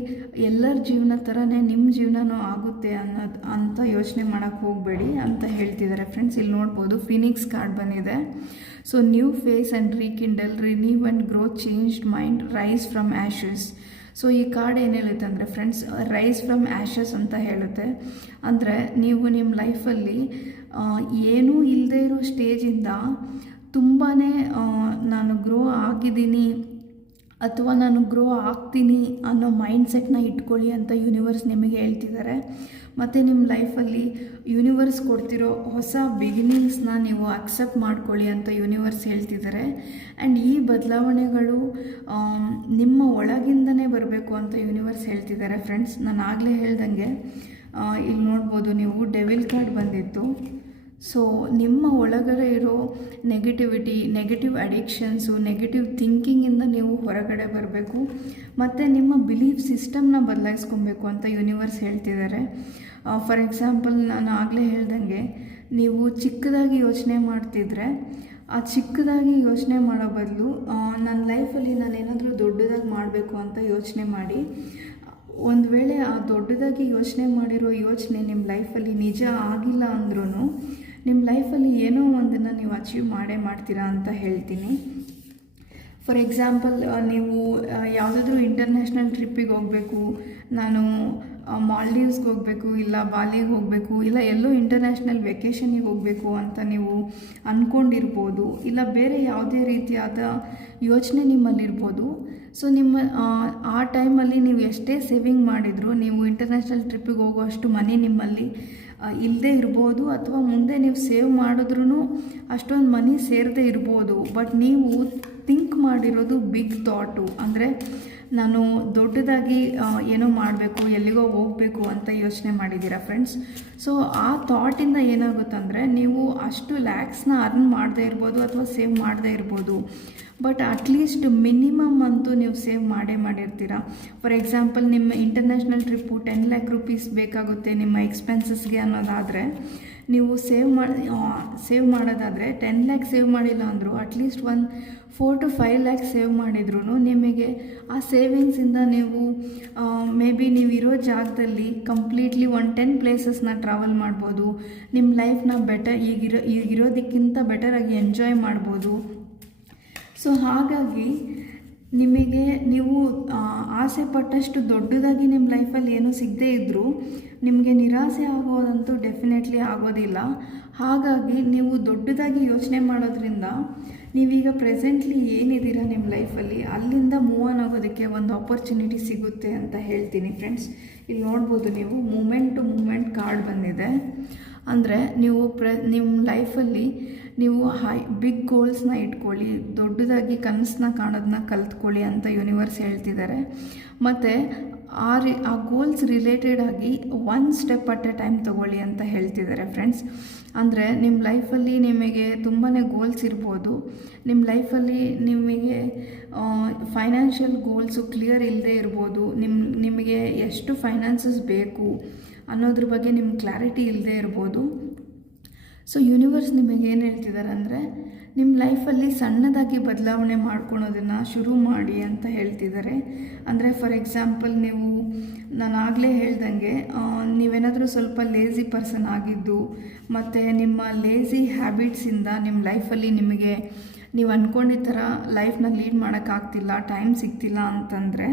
ಎಲ್ಲರ ಜೀವನ ಥರನೇ ನಿಮ್ಮ ಜೀವನನೂ ಆಗುತ್ತೆ ಅಂತ ಯೋಚನೆ ಮಾಡೋಕ್ಕೆ ಹೋಗಬೇಡಿ ಅಂತ ಹೇಳ್ತಿದ್ದಾರೆ ಫ್ರೆಂಡ್ಸ್. ಇಲ್ಲಿ ನೋಡ್ಬೋದು ಫಿನಿಕ್ಸ್ ಕಾರ್ಡ್ ಬಂದಿದೆ. So new phase and rekindle, renew and growth, changed mind, rise from ashes. So ಈ ಕಾರ್ಡ್ ಏನು ಹೇಳುತ್ತೆ ಅಂದರೆ ಫ್ರೆಂಡ್ಸ್, ರೈಸ್ ಫ್ರಮ್ ಆ್ಯಶಸ್ ಅಂತ ಹೇಳುತ್ತೆ. ಅಂದರೆ ನೀವು ನಿಮ್ಮ ಲೈಫಲ್ಲಿ ಏನೂ ಇಲ್ಲದೇ ಇರೋ ಸ್ಟೇಜಿಂದ ತುಂಬಾ ನಾನು ಗ್ರೋ ಆಗಿದ್ದೀನಿ ಅಥವಾ ನಾನು ಗ್ರೋ ಆಗ್ತೀನಿ ಅನ್ನೋ ಮೈಂಡ್ಸೆಟ್ನ ಇಟ್ಕೊಳ್ಳಿ ಅಂತ ಯೂನಿವರ್ಸ್ ನಿಮಗೆ ಹೇಳ್ತಿದ್ದಾರೆ. ಮತ್ತು ನಿಮ್ಮ ಲೈಫಲ್ಲಿ ಯೂನಿವರ್ಸ್ ಕೊಡ್ತಿರೋ ಹೊಸ ಬಿಗಿನಿಂಗ್ಸ್ನ ನೀವು ಅಕ್ಸೆಪ್ಟ್ ಮಾಡ್ಕೊಳ್ಳಿ ಅಂತ ಯೂನಿವರ್ಸ್ ಹೇಳ್ತಿದ್ದಾರೆ. ಆ್ಯಂಡ್ ಈ ಬದಲಾವಣೆಗಳು ನಿಮ್ಮ ಒಳಗಿಂದನೇ ಬರಬೇಕು ಅಂತ ಯೂನಿವರ್ಸ್ ಹೇಳ್ತಿದ್ದಾರೆ ಫ್ರೆಂಡ್ಸ್. ನಾನು ಆಗಲೇ ಹೇಳ್ದಂಗೆ ಇಲ್ಲಿ ನೋಡ್ಬೋದು ನೀವು ಡೆವಿಲ್ ಕಾರ್ಡ್ ಬಂದಿತ್ತು. ಸೊ ನಿಮ್ಮ ಒಳಗಡೆ ಇರೋ ನೆಗೆಟಿವಿಟಿ, ನೆಗೆಟಿವ್ ಅಡಿಕ್ಷನ್ಸು, ನೆಗೆಟಿವ್ ಥಿಂಕಿಂಗಿಂದ ನೀವು ಹೊರಗಡೆ ಬರಬೇಕು ಮತ್ತು ನಿಮ್ಮ ಬಿಲೀಫ್ ಸಿಸ್ಟಮ್ನ ಬದಲಾಯಿಸ್ಕೊಬೇಕು ಅಂತ ಯೂನಿವರ್ಸ್ ಹೇಳ್ತಿದ್ದಾರೆ. ಫಾರ್ ಎಕ್ಸಾಂಪಲ್, ನಾನು ಆಗಲೇ ಹೇಳ್ದಂಗೆ ನೀವು ಚಿಕ್ಕದಾಗಿ ಯೋಚನೆ ಮಾಡ್ತಿದ್ರೆ, ಆ ಚಿಕ್ಕದಾಗಿ ಯೋಚನೆ ಮಾಡೋ ಬದಲು ನನ್ನ ಲೈಫಲ್ಲಿ ನಾನೇನಾದರೂ ದೊಡ್ಡದಾಗಿ ಮಾಡಬೇಕು ಅಂತ ಯೋಚನೆ ಮಾಡಿ, ಒಂದು ವೇಳೆ ಆ ದೊಡ್ಡದಾಗಿ ಯೋಚನೆ ಮಾಡಿರೋ ಯೋಚನೆ ನಿಮ್ಮ ಲೈಫಲ್ಲಿ ನಿಜ ಆಗಿಲ್ಲ ಅಂದ್ರೂ ನಿಮ್ಮ ಲೈಫಲ್ಲಿ ಏನೋ ಒಂದನ್ನು ನೀವು ಅಚೀವ್ ಮಾಡ್ತೀರಾ ಅಂತ ಹೇಳ್ತೀನಿ. ಫಾರ್ ಎಕ್ಸಾಂಪಲ್, ನೀವು ಯಾವುದಾದ್ರೂ ಇಂಟರ್ನ್ಯಾಷನಲ್ ಟ್ರಿಪ್ಪಿಗೆ ಹೋಗಬೇಕು, ನಾನು ಮಾಲ್ಡೀವ್ಸ್ಗೆ ಹೋಗಬೇಕು, ಇಲ್ಲ ಬಾಲಿಗೆ ಹೋಗಬೇಕು, ಇಲ್ಲ ಎಲ್ಲೋ ಇಂಟರ್ನ್ಯಾಷನಲ್ ವೆಕೇಷನಿಗೆ ಹೋಗಬೇಕು ಅಂತ ನೀವು ಅಂದ್ಕೊಂಡಿರ್ಬೋದು, ಇಲ್ಲ ಬೇರೆ ಯಾವುದೇ ರೀತಿಯಾದ ಯೋಚನೆ ನಿಮ್ಮಲ್ಲಿರ್ಬೋದು. ಸೊ ನಿಮ್ಮ ಆ ಟೈಮಲ್ಲಿ ನೀವು ಎಷ್ಟೇ ಸೇವಿಂಗ್ ಮಾಡಿದರೂ ನೀವು ಇಂಟರ್ನ್ಯಾಷನಲ್ ಟ್ರಿಪ್ಪಿಗೆ ಹೋಗುವಷ್ಟು ಮನಿ ನಿಮ್ಮಲ್ಲಿ ಇಲ್ಲದೇ ಇರ್ಬೋದು, ಅಥವಾ ಮುಂದೆ ನೀವು ಸೇವ್ ಮಾಡಿದ್ರೂ ಅಷ್ಟೊಂದು ಮನಿ ಸೇರದೇ ಇರ್ಬೋದು. ಬಟ್ ನೀವು ಥಿಂಕ್ ಮಾಡಿರೋದು ಬಿಗ್ ಥಾಟು, ಅಂದರೆ ನಾನು ದೊಡ್ಡದಾಗಿ ಏನೋ ಮಾಡಬೇಕು, ಎಲ್ಲಿಗೋ ಹೋಗಬೇಕು ಅಂತ ಯೋಚನೆ ಮಾಡಿದ್ದೀರಾ ಫ್ರೆಂಡ್ಸ್. ಸೊ ಆ ಥಾಟಿಂದ ಏನಾಗುತ್ತಂದರೆ ನೀವು ಅಷ್ಟು ಲ್ಯಾಕ್ಸ್ನ ಅರ್ನ್ ಮಾಡದೇ ಇರ್ಬೋದು ಅಥವಾ ಸೇವ್ ಮಾಡದೇ ಇರ್ಬೋದು, ಬಟ್ ಅಟ್ಲೀಸ್ಟ್ ಮಿನಿಮಮ್ ಅಂತೂ ನೀವು ಸೇವ್ ಮಾಡಿರ್ತೀರ. ಫಾರ್ ಎಕ್ಸಾಂಪಲ್, ನಿಮ್ಮ ಇಂಟರ್ನ್ಯಾಷನಲ್ ಟ್ರಿಪ್ಪು 10 lakh rupees ಬೇಕಾಗುತ್ತೆ ನಿಮ್ಮ ಎಕ್ಸ್ಪೆನ್ಸಸ್ಗೆ ಅನ್ನೋದಾದರೆ, ನೀವು ಸೇವ್ ಮಾಡೋದಾದರೆ 10 lakh ಸೇವ್ ಮಾಡಿಲ್ಲ ಅಂದರೂ ಅಟ್ಲೀಸ್ಟ್ ಒಂದು 4 to 5 lakh ಸೇವ್ ಮಾಡಿದ್ರೂ ನಿಮಗೆ ಆ ಸೇವಿಂಗ್ಸಿಂದ ನೀವು ಮೇ ಬಿ ನೀವು ಇರೋ ಜಾಗದಲ್ಲಿ ಕಂಪ್ಲೀಟ್ಲಿ 10 ಪ್ಲೇಸಸ್ನ ಟ್ರಾವೆಲ್ ಮಾಡ್ಬೋದು. ನಿಮ್ಮ ಲೈಫ್ನ ಈಗಿರೋದಕ್ಕಿಂತ ಬೆಟರಾಗಿ ಎಂಜಾಯ್ ಮಾಡ್ಬೋದು. ಸೊ ಹಾಗಾಗಿ ನಿಮಗೆ ನೀವು ಆಸೆ ಪಟ್ಟಷ್ಟು ದೊಡ್ಡದಾಗಿ ನಿಮ್ಮ ಲೈಫಲ್ಲಿ ಏನೂ ಸಿಗದೇ ಇದ್ದರೂ ನಿಮಗೆ ನಿರಾಸೆ ಆಗೋದಂತೂ ಡೆಫಿನೆಟ್ಲಿ ಆಗೋದಿಲ್ಲ. ಹಾಗಾಗಿ ನೀವು ದೊಡ್ಡದಾಗಿ ಯೋಚನೆ ಮಾಡೋದ್ರಿಂದ ನೀವೀಗ ಪ್ರೆಸೆಂಟ್ಲಿ ಏನಿದ್ದೀರಾ ನಿಮ್ಮ ಲೈಫಲ್ಲಿ ಅಲ್ಲಿಂದ ಮೂವ್ ಆನ್ ಆಗೋದಕ್ಕೆ ಒಂದು ಆಪರ್ಚುನಿಟಿ ಸಿಗುತ್ತೆ ಅಂತ ಹೇಳ್ತೀನಿ ಫ್ರೆಂಡ್ಸ್. ಇಲ್ಲಿ ನೋಡ್ಬೋದು ನೀವು ಮೂಮೆಂಟ್ ಟು ಮೂಮೆಂಟ್ ಕಾರ್ಡ್ ಬಂದಿದೆ. ಅಂದರೆ ನೀವು ನಿಮ್ಮ ಲೈಫಲ್ಲಿ ನೀವು ಬಿಗ್ ಗೋಲ್ಸ್ನ ಇಟ್ಕೊಳ್ಳಿ, ದೊಡ್ಡದಾಗಿ ಕನಸನ್ನ ಕಾಣೋದನ್ನ ಕಲ್ತ್ಕೊಳ್ಳಿ ಅಂತ ಯೂನಿವರ್ಸ್ ಹೇಳ್ತಿದ್ದಾರೆ. ಮತ್ತು ಆ ಗೋಲ್ಸ್ ರಿಲೇಟೆಡ್ ಆಗಿ 1 step at a time ತೊಗೊಳ್ಳಿ ಅಂತ ಹೇಳ್ತಿದ್ದಾರೆ ಫ್ರೆಂಡ್ಸ್. ಅಂದರೆ ನಿಮ್ಮ ಲೈಫಲ್ಲಿ ನಿಮಗೆ ತುಂಬಾ ಗೋಲ್ಸ್ ಇರ್ಬೋದು, ನಿಮ್ಮ ಲೈಫಲ್ಲಿ ನಿಮಗೆ ಫೈನಾನ್ಷಿಯಲ್ ಗೋಲ್ಸು ಕ್ಲಿಯರ್ ಇಲ್ಲದೆ ಇರ್ಬೋದು, ನಿಮಗೆ ಎಷ್ಟು ಫೈನಾನ್ಸಸ್ ಬೇಕು ಅನ್ನೋದ್ರ ಬಗ್ಗೆ ನಿಮ್ಮ ಕ್ಲಾರಿಟಿ ಇಲ್ಲದೆ ಇರ್ಬೋದು. ಸೊ ಯೂನಿವರ್ಸ್ ನಿಮಗೆ ಏನು ಹೇಳ್ತಿದ್ದಾರೆ ಅಂದರೆ, ನಿಮ್ಮ ಲೈಫಲ್ಲಿ ಸಣ್ಣದಾಗಿ ಬದಲಾವಣೆ ಮಾಡ್ಕೊಳೋದನ್ನು ಶುರು ಮಾಡಿ ಅಂತ ಹೇಳ್ತಿದ್ದಾರೆ. ಅಂದರೆ ಫಾರ್ ಎಕ್ಸಾಂಪಲ್, ನಾನು ಆಗಲೇ ಹೇಳ್ದಂಗೆ ನೀವೇನಾದರೂ ಸ್ವಲ್ಪ ಲೇಝಿ ಪರ್ಸನ್ ಆಗಿದ್ದು ಮತ್ತು ನಿಮ್ಮ ಲೇಝಿ ಹ್ಯಾಬಿಟ್ಸಿಂದ ನಿಮ್ಮ ಲೈಫಲ್ಲಿ ನಿಮಗೆ ನೀವು ಅಂದ್ಕೊಂಡಿದ್ದ ಥರ ಲೈಫ್ನ ಲೀಡ್ ಮಾಡೋಕ್ಕಾಗ್ತಿಲ್ಲ, ಟೈಮ್ ಸಿಗ್ತಿಲ್ಲ ಅಂತಂದರೆ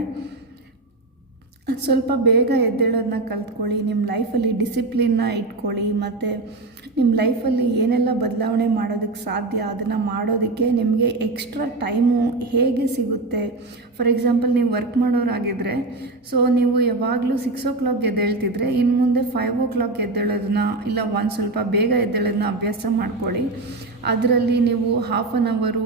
ಸ್ವಲ್ಪ ಬೇಗ ಎದ್ದೇಳೋದನ್ನ ಕಲ್ತ್ಕೊಳ್ಳಿ. ನಿಮ್ಮ ಲೈಫಲ್ಲಿ ಡಿಸಿಪ್ಲಿನ್ನ ಇಟ್ಕೊಳ್ಳಿ ಮತ್ತು ನಿಮ್ಮ ಲೈಫಲ್ಲಿ ಏನೆಲ್ಲ ಬದಲಾವಣೆ ಮಾಡೋದಕ್ಕೆ ಸಾಧ್ಯ ಅದನ್ನು ಮಾಡೋದಕ್ಕೆ ನಿಮಗೆ ಎಕ್ಸ್ಟ್ರಾ ಟೈಮು ಹೇಗೆ ಸಿಗುತ್ತೆ. ಫಾರ್ ಎಕ್ಸಾಂಪಲ್, ನೀವು ವರ್ಕ್ ಮಾಡೋರಾಗಿದ್ದರೆ ಸೊ ನೀವು ಯಾವಾಗಲೂ 6 o'clock ಎದ್ದೇಳ್ತಿದ್ರೆ ಇನ್ನು ಮುಂದೆ 5 o'clock ಎದ್ದೇಳೋದನ್ನ ಇಲ್ಲ ಒಂದು ಸ್ವಲ್ಪ ಬೇಗ ಎದ್ದೇಳೋದನ್ನ ಅಭ್ಯಾಸ ಮಾಡ್ಕೊಳ್ಳಿ. ಅದರಲ್ಲಿ ನೀವು 1/2 hour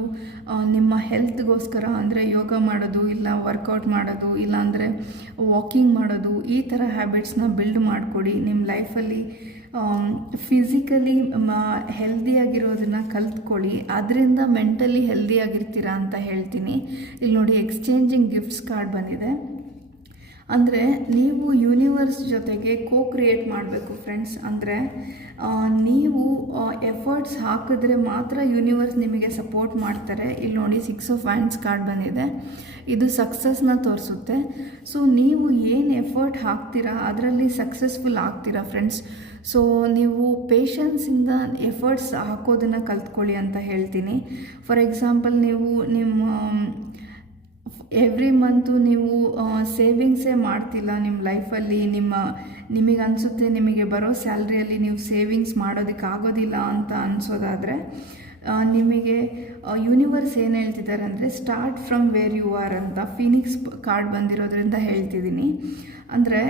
ನಿಮ್ಮ ಹೆಲ್ತ್ಗೋಸ್ಕರ ಅಂದರೆ ಯೋಗ ಮಾಡೋದು, ಇಲ್ಲ ವರ್ಕೌಟ್ ಮಾಡೋದು, ಇಲ್ಲಾಂದರೆ ವಾಕಿಂಗ್ ಮಾಡೋದು, ಈ ಥರ ಹ್ಯಾಬಿಟ್ಸ್ನ ಬಿಲ್ಡ್ ಮಾಡಿಕೊಡಿ. ನಿಮ್ಮ ಲೈಫಲ್ಲಿ ಫಿಸಿಕಲಿ ಹೆಲ್ದಿಯಾಗಿರೋದನ್ನು ಕಲ್ತ್ಕೊಳ್ಳಿ, ಅದರಿಂದ ಮೆಂಟಲಿ ಹೆಲ್ದಿಯಾಗಿರ್ತೀರಾ ಅಂತ ಹೇಳ್ತೀನಿ. ಇಲ್ಲಿ ನೋಡಿ ಎಕ್ಸ್ಚೇಂಜಿಂಗ್ ಗಿಫ್ಟ್ಸ್ ಕಾರ್ಡ್ ಬಂದಿದೆ. ಅಂದರೆ ನೀವು ಯೂನಿವರ್ಸ್ ಜೊತೆಗೆ ಕ್ರಿಯೇಟ್ ಮಾಡಬೇಕು ಫ್ರೆಂಡ್ಸ್. ಅಂದರೆ ನೀವು ಎಫರ್ಟ್ಸ್ ಹಾಕಿದ್ರೆ ಮಾತ್ರ ಯೂನಿವರ್ಸ್ ನಿಮಗೆ ಸಪೋರ್ಟ್ ಮಾಡ್ತಾರೆ. ಇಲ್ಲಿ ನೋಡಿ 6 ಆಫ್ ವ್ಯಾಂಡ್ಸ್ ಕಾರ್ಡ್ ಬಂದಿದೆ. ಇದು ಸಕ್ಸಸ್ನ ತೋರಿಸುತ್ತೆ. ಸೊ ನೀವು ಏನು ಎಫರ್ಟ್ ಹಾಕ್ತೀರಾ ಅದರಲ್ಲಿ ಸಕ್ಸಸ್ಫುಲ್ ಆಗ್ತೀರಾ ಫ್ರೆಂಡ್ಸ್. ಸೊ ನೀವು ಪೇಷನ್ಸಿಂದ ಎಫರ್ಟ್ಸ್ ಹಾಕೋದನ್ನು ಕಲ್ತ್ಕೊಳ್ಳಿ ಅಂತ ಹೇಳ್ತೀನಿ. ಫಾರ್ ಎಕ್ಸಾಂಪಲ್, ನೀವು ಎವ್ರಿ ಮಂತು ನೀವು ಸೇವಿಂಗ್ಸೇ ಮಾಡ್ತಿಲ್ಲ ನಿಮ್ಮ ಲೈಫಲ್ಲಿ, ನಿಮಗೆ ಅನಿಸುತ್ತೆ ನಿಮಗೆ ಬರೋ ಸ್ಯಾಲ್ರಿಯಲ್ಲಿ ನೀವು ಸೇವಿಂಗ್ಸ್ ಮಾಡೋದಕ್ಕಾಗೋದಿಲ್ಲ ಅಂತ ಅನಿಸೋದಾದರೆ, ನಿಮಗೆ ಯೂನಿವರ್ಸ್ ಏನು ಹೇಳ್ತಿದ್ದಾರೆ ಅಂದರೆ start from where you are ಅಂತ ಫೀನಿಕ್ಸ್ ಕಾರ್ಡ್ ಬಂದಿರೋದ್ರಿಂದ ಹೇಳ್ತಿದ್ದೀನಿ. ಅಂದರೆ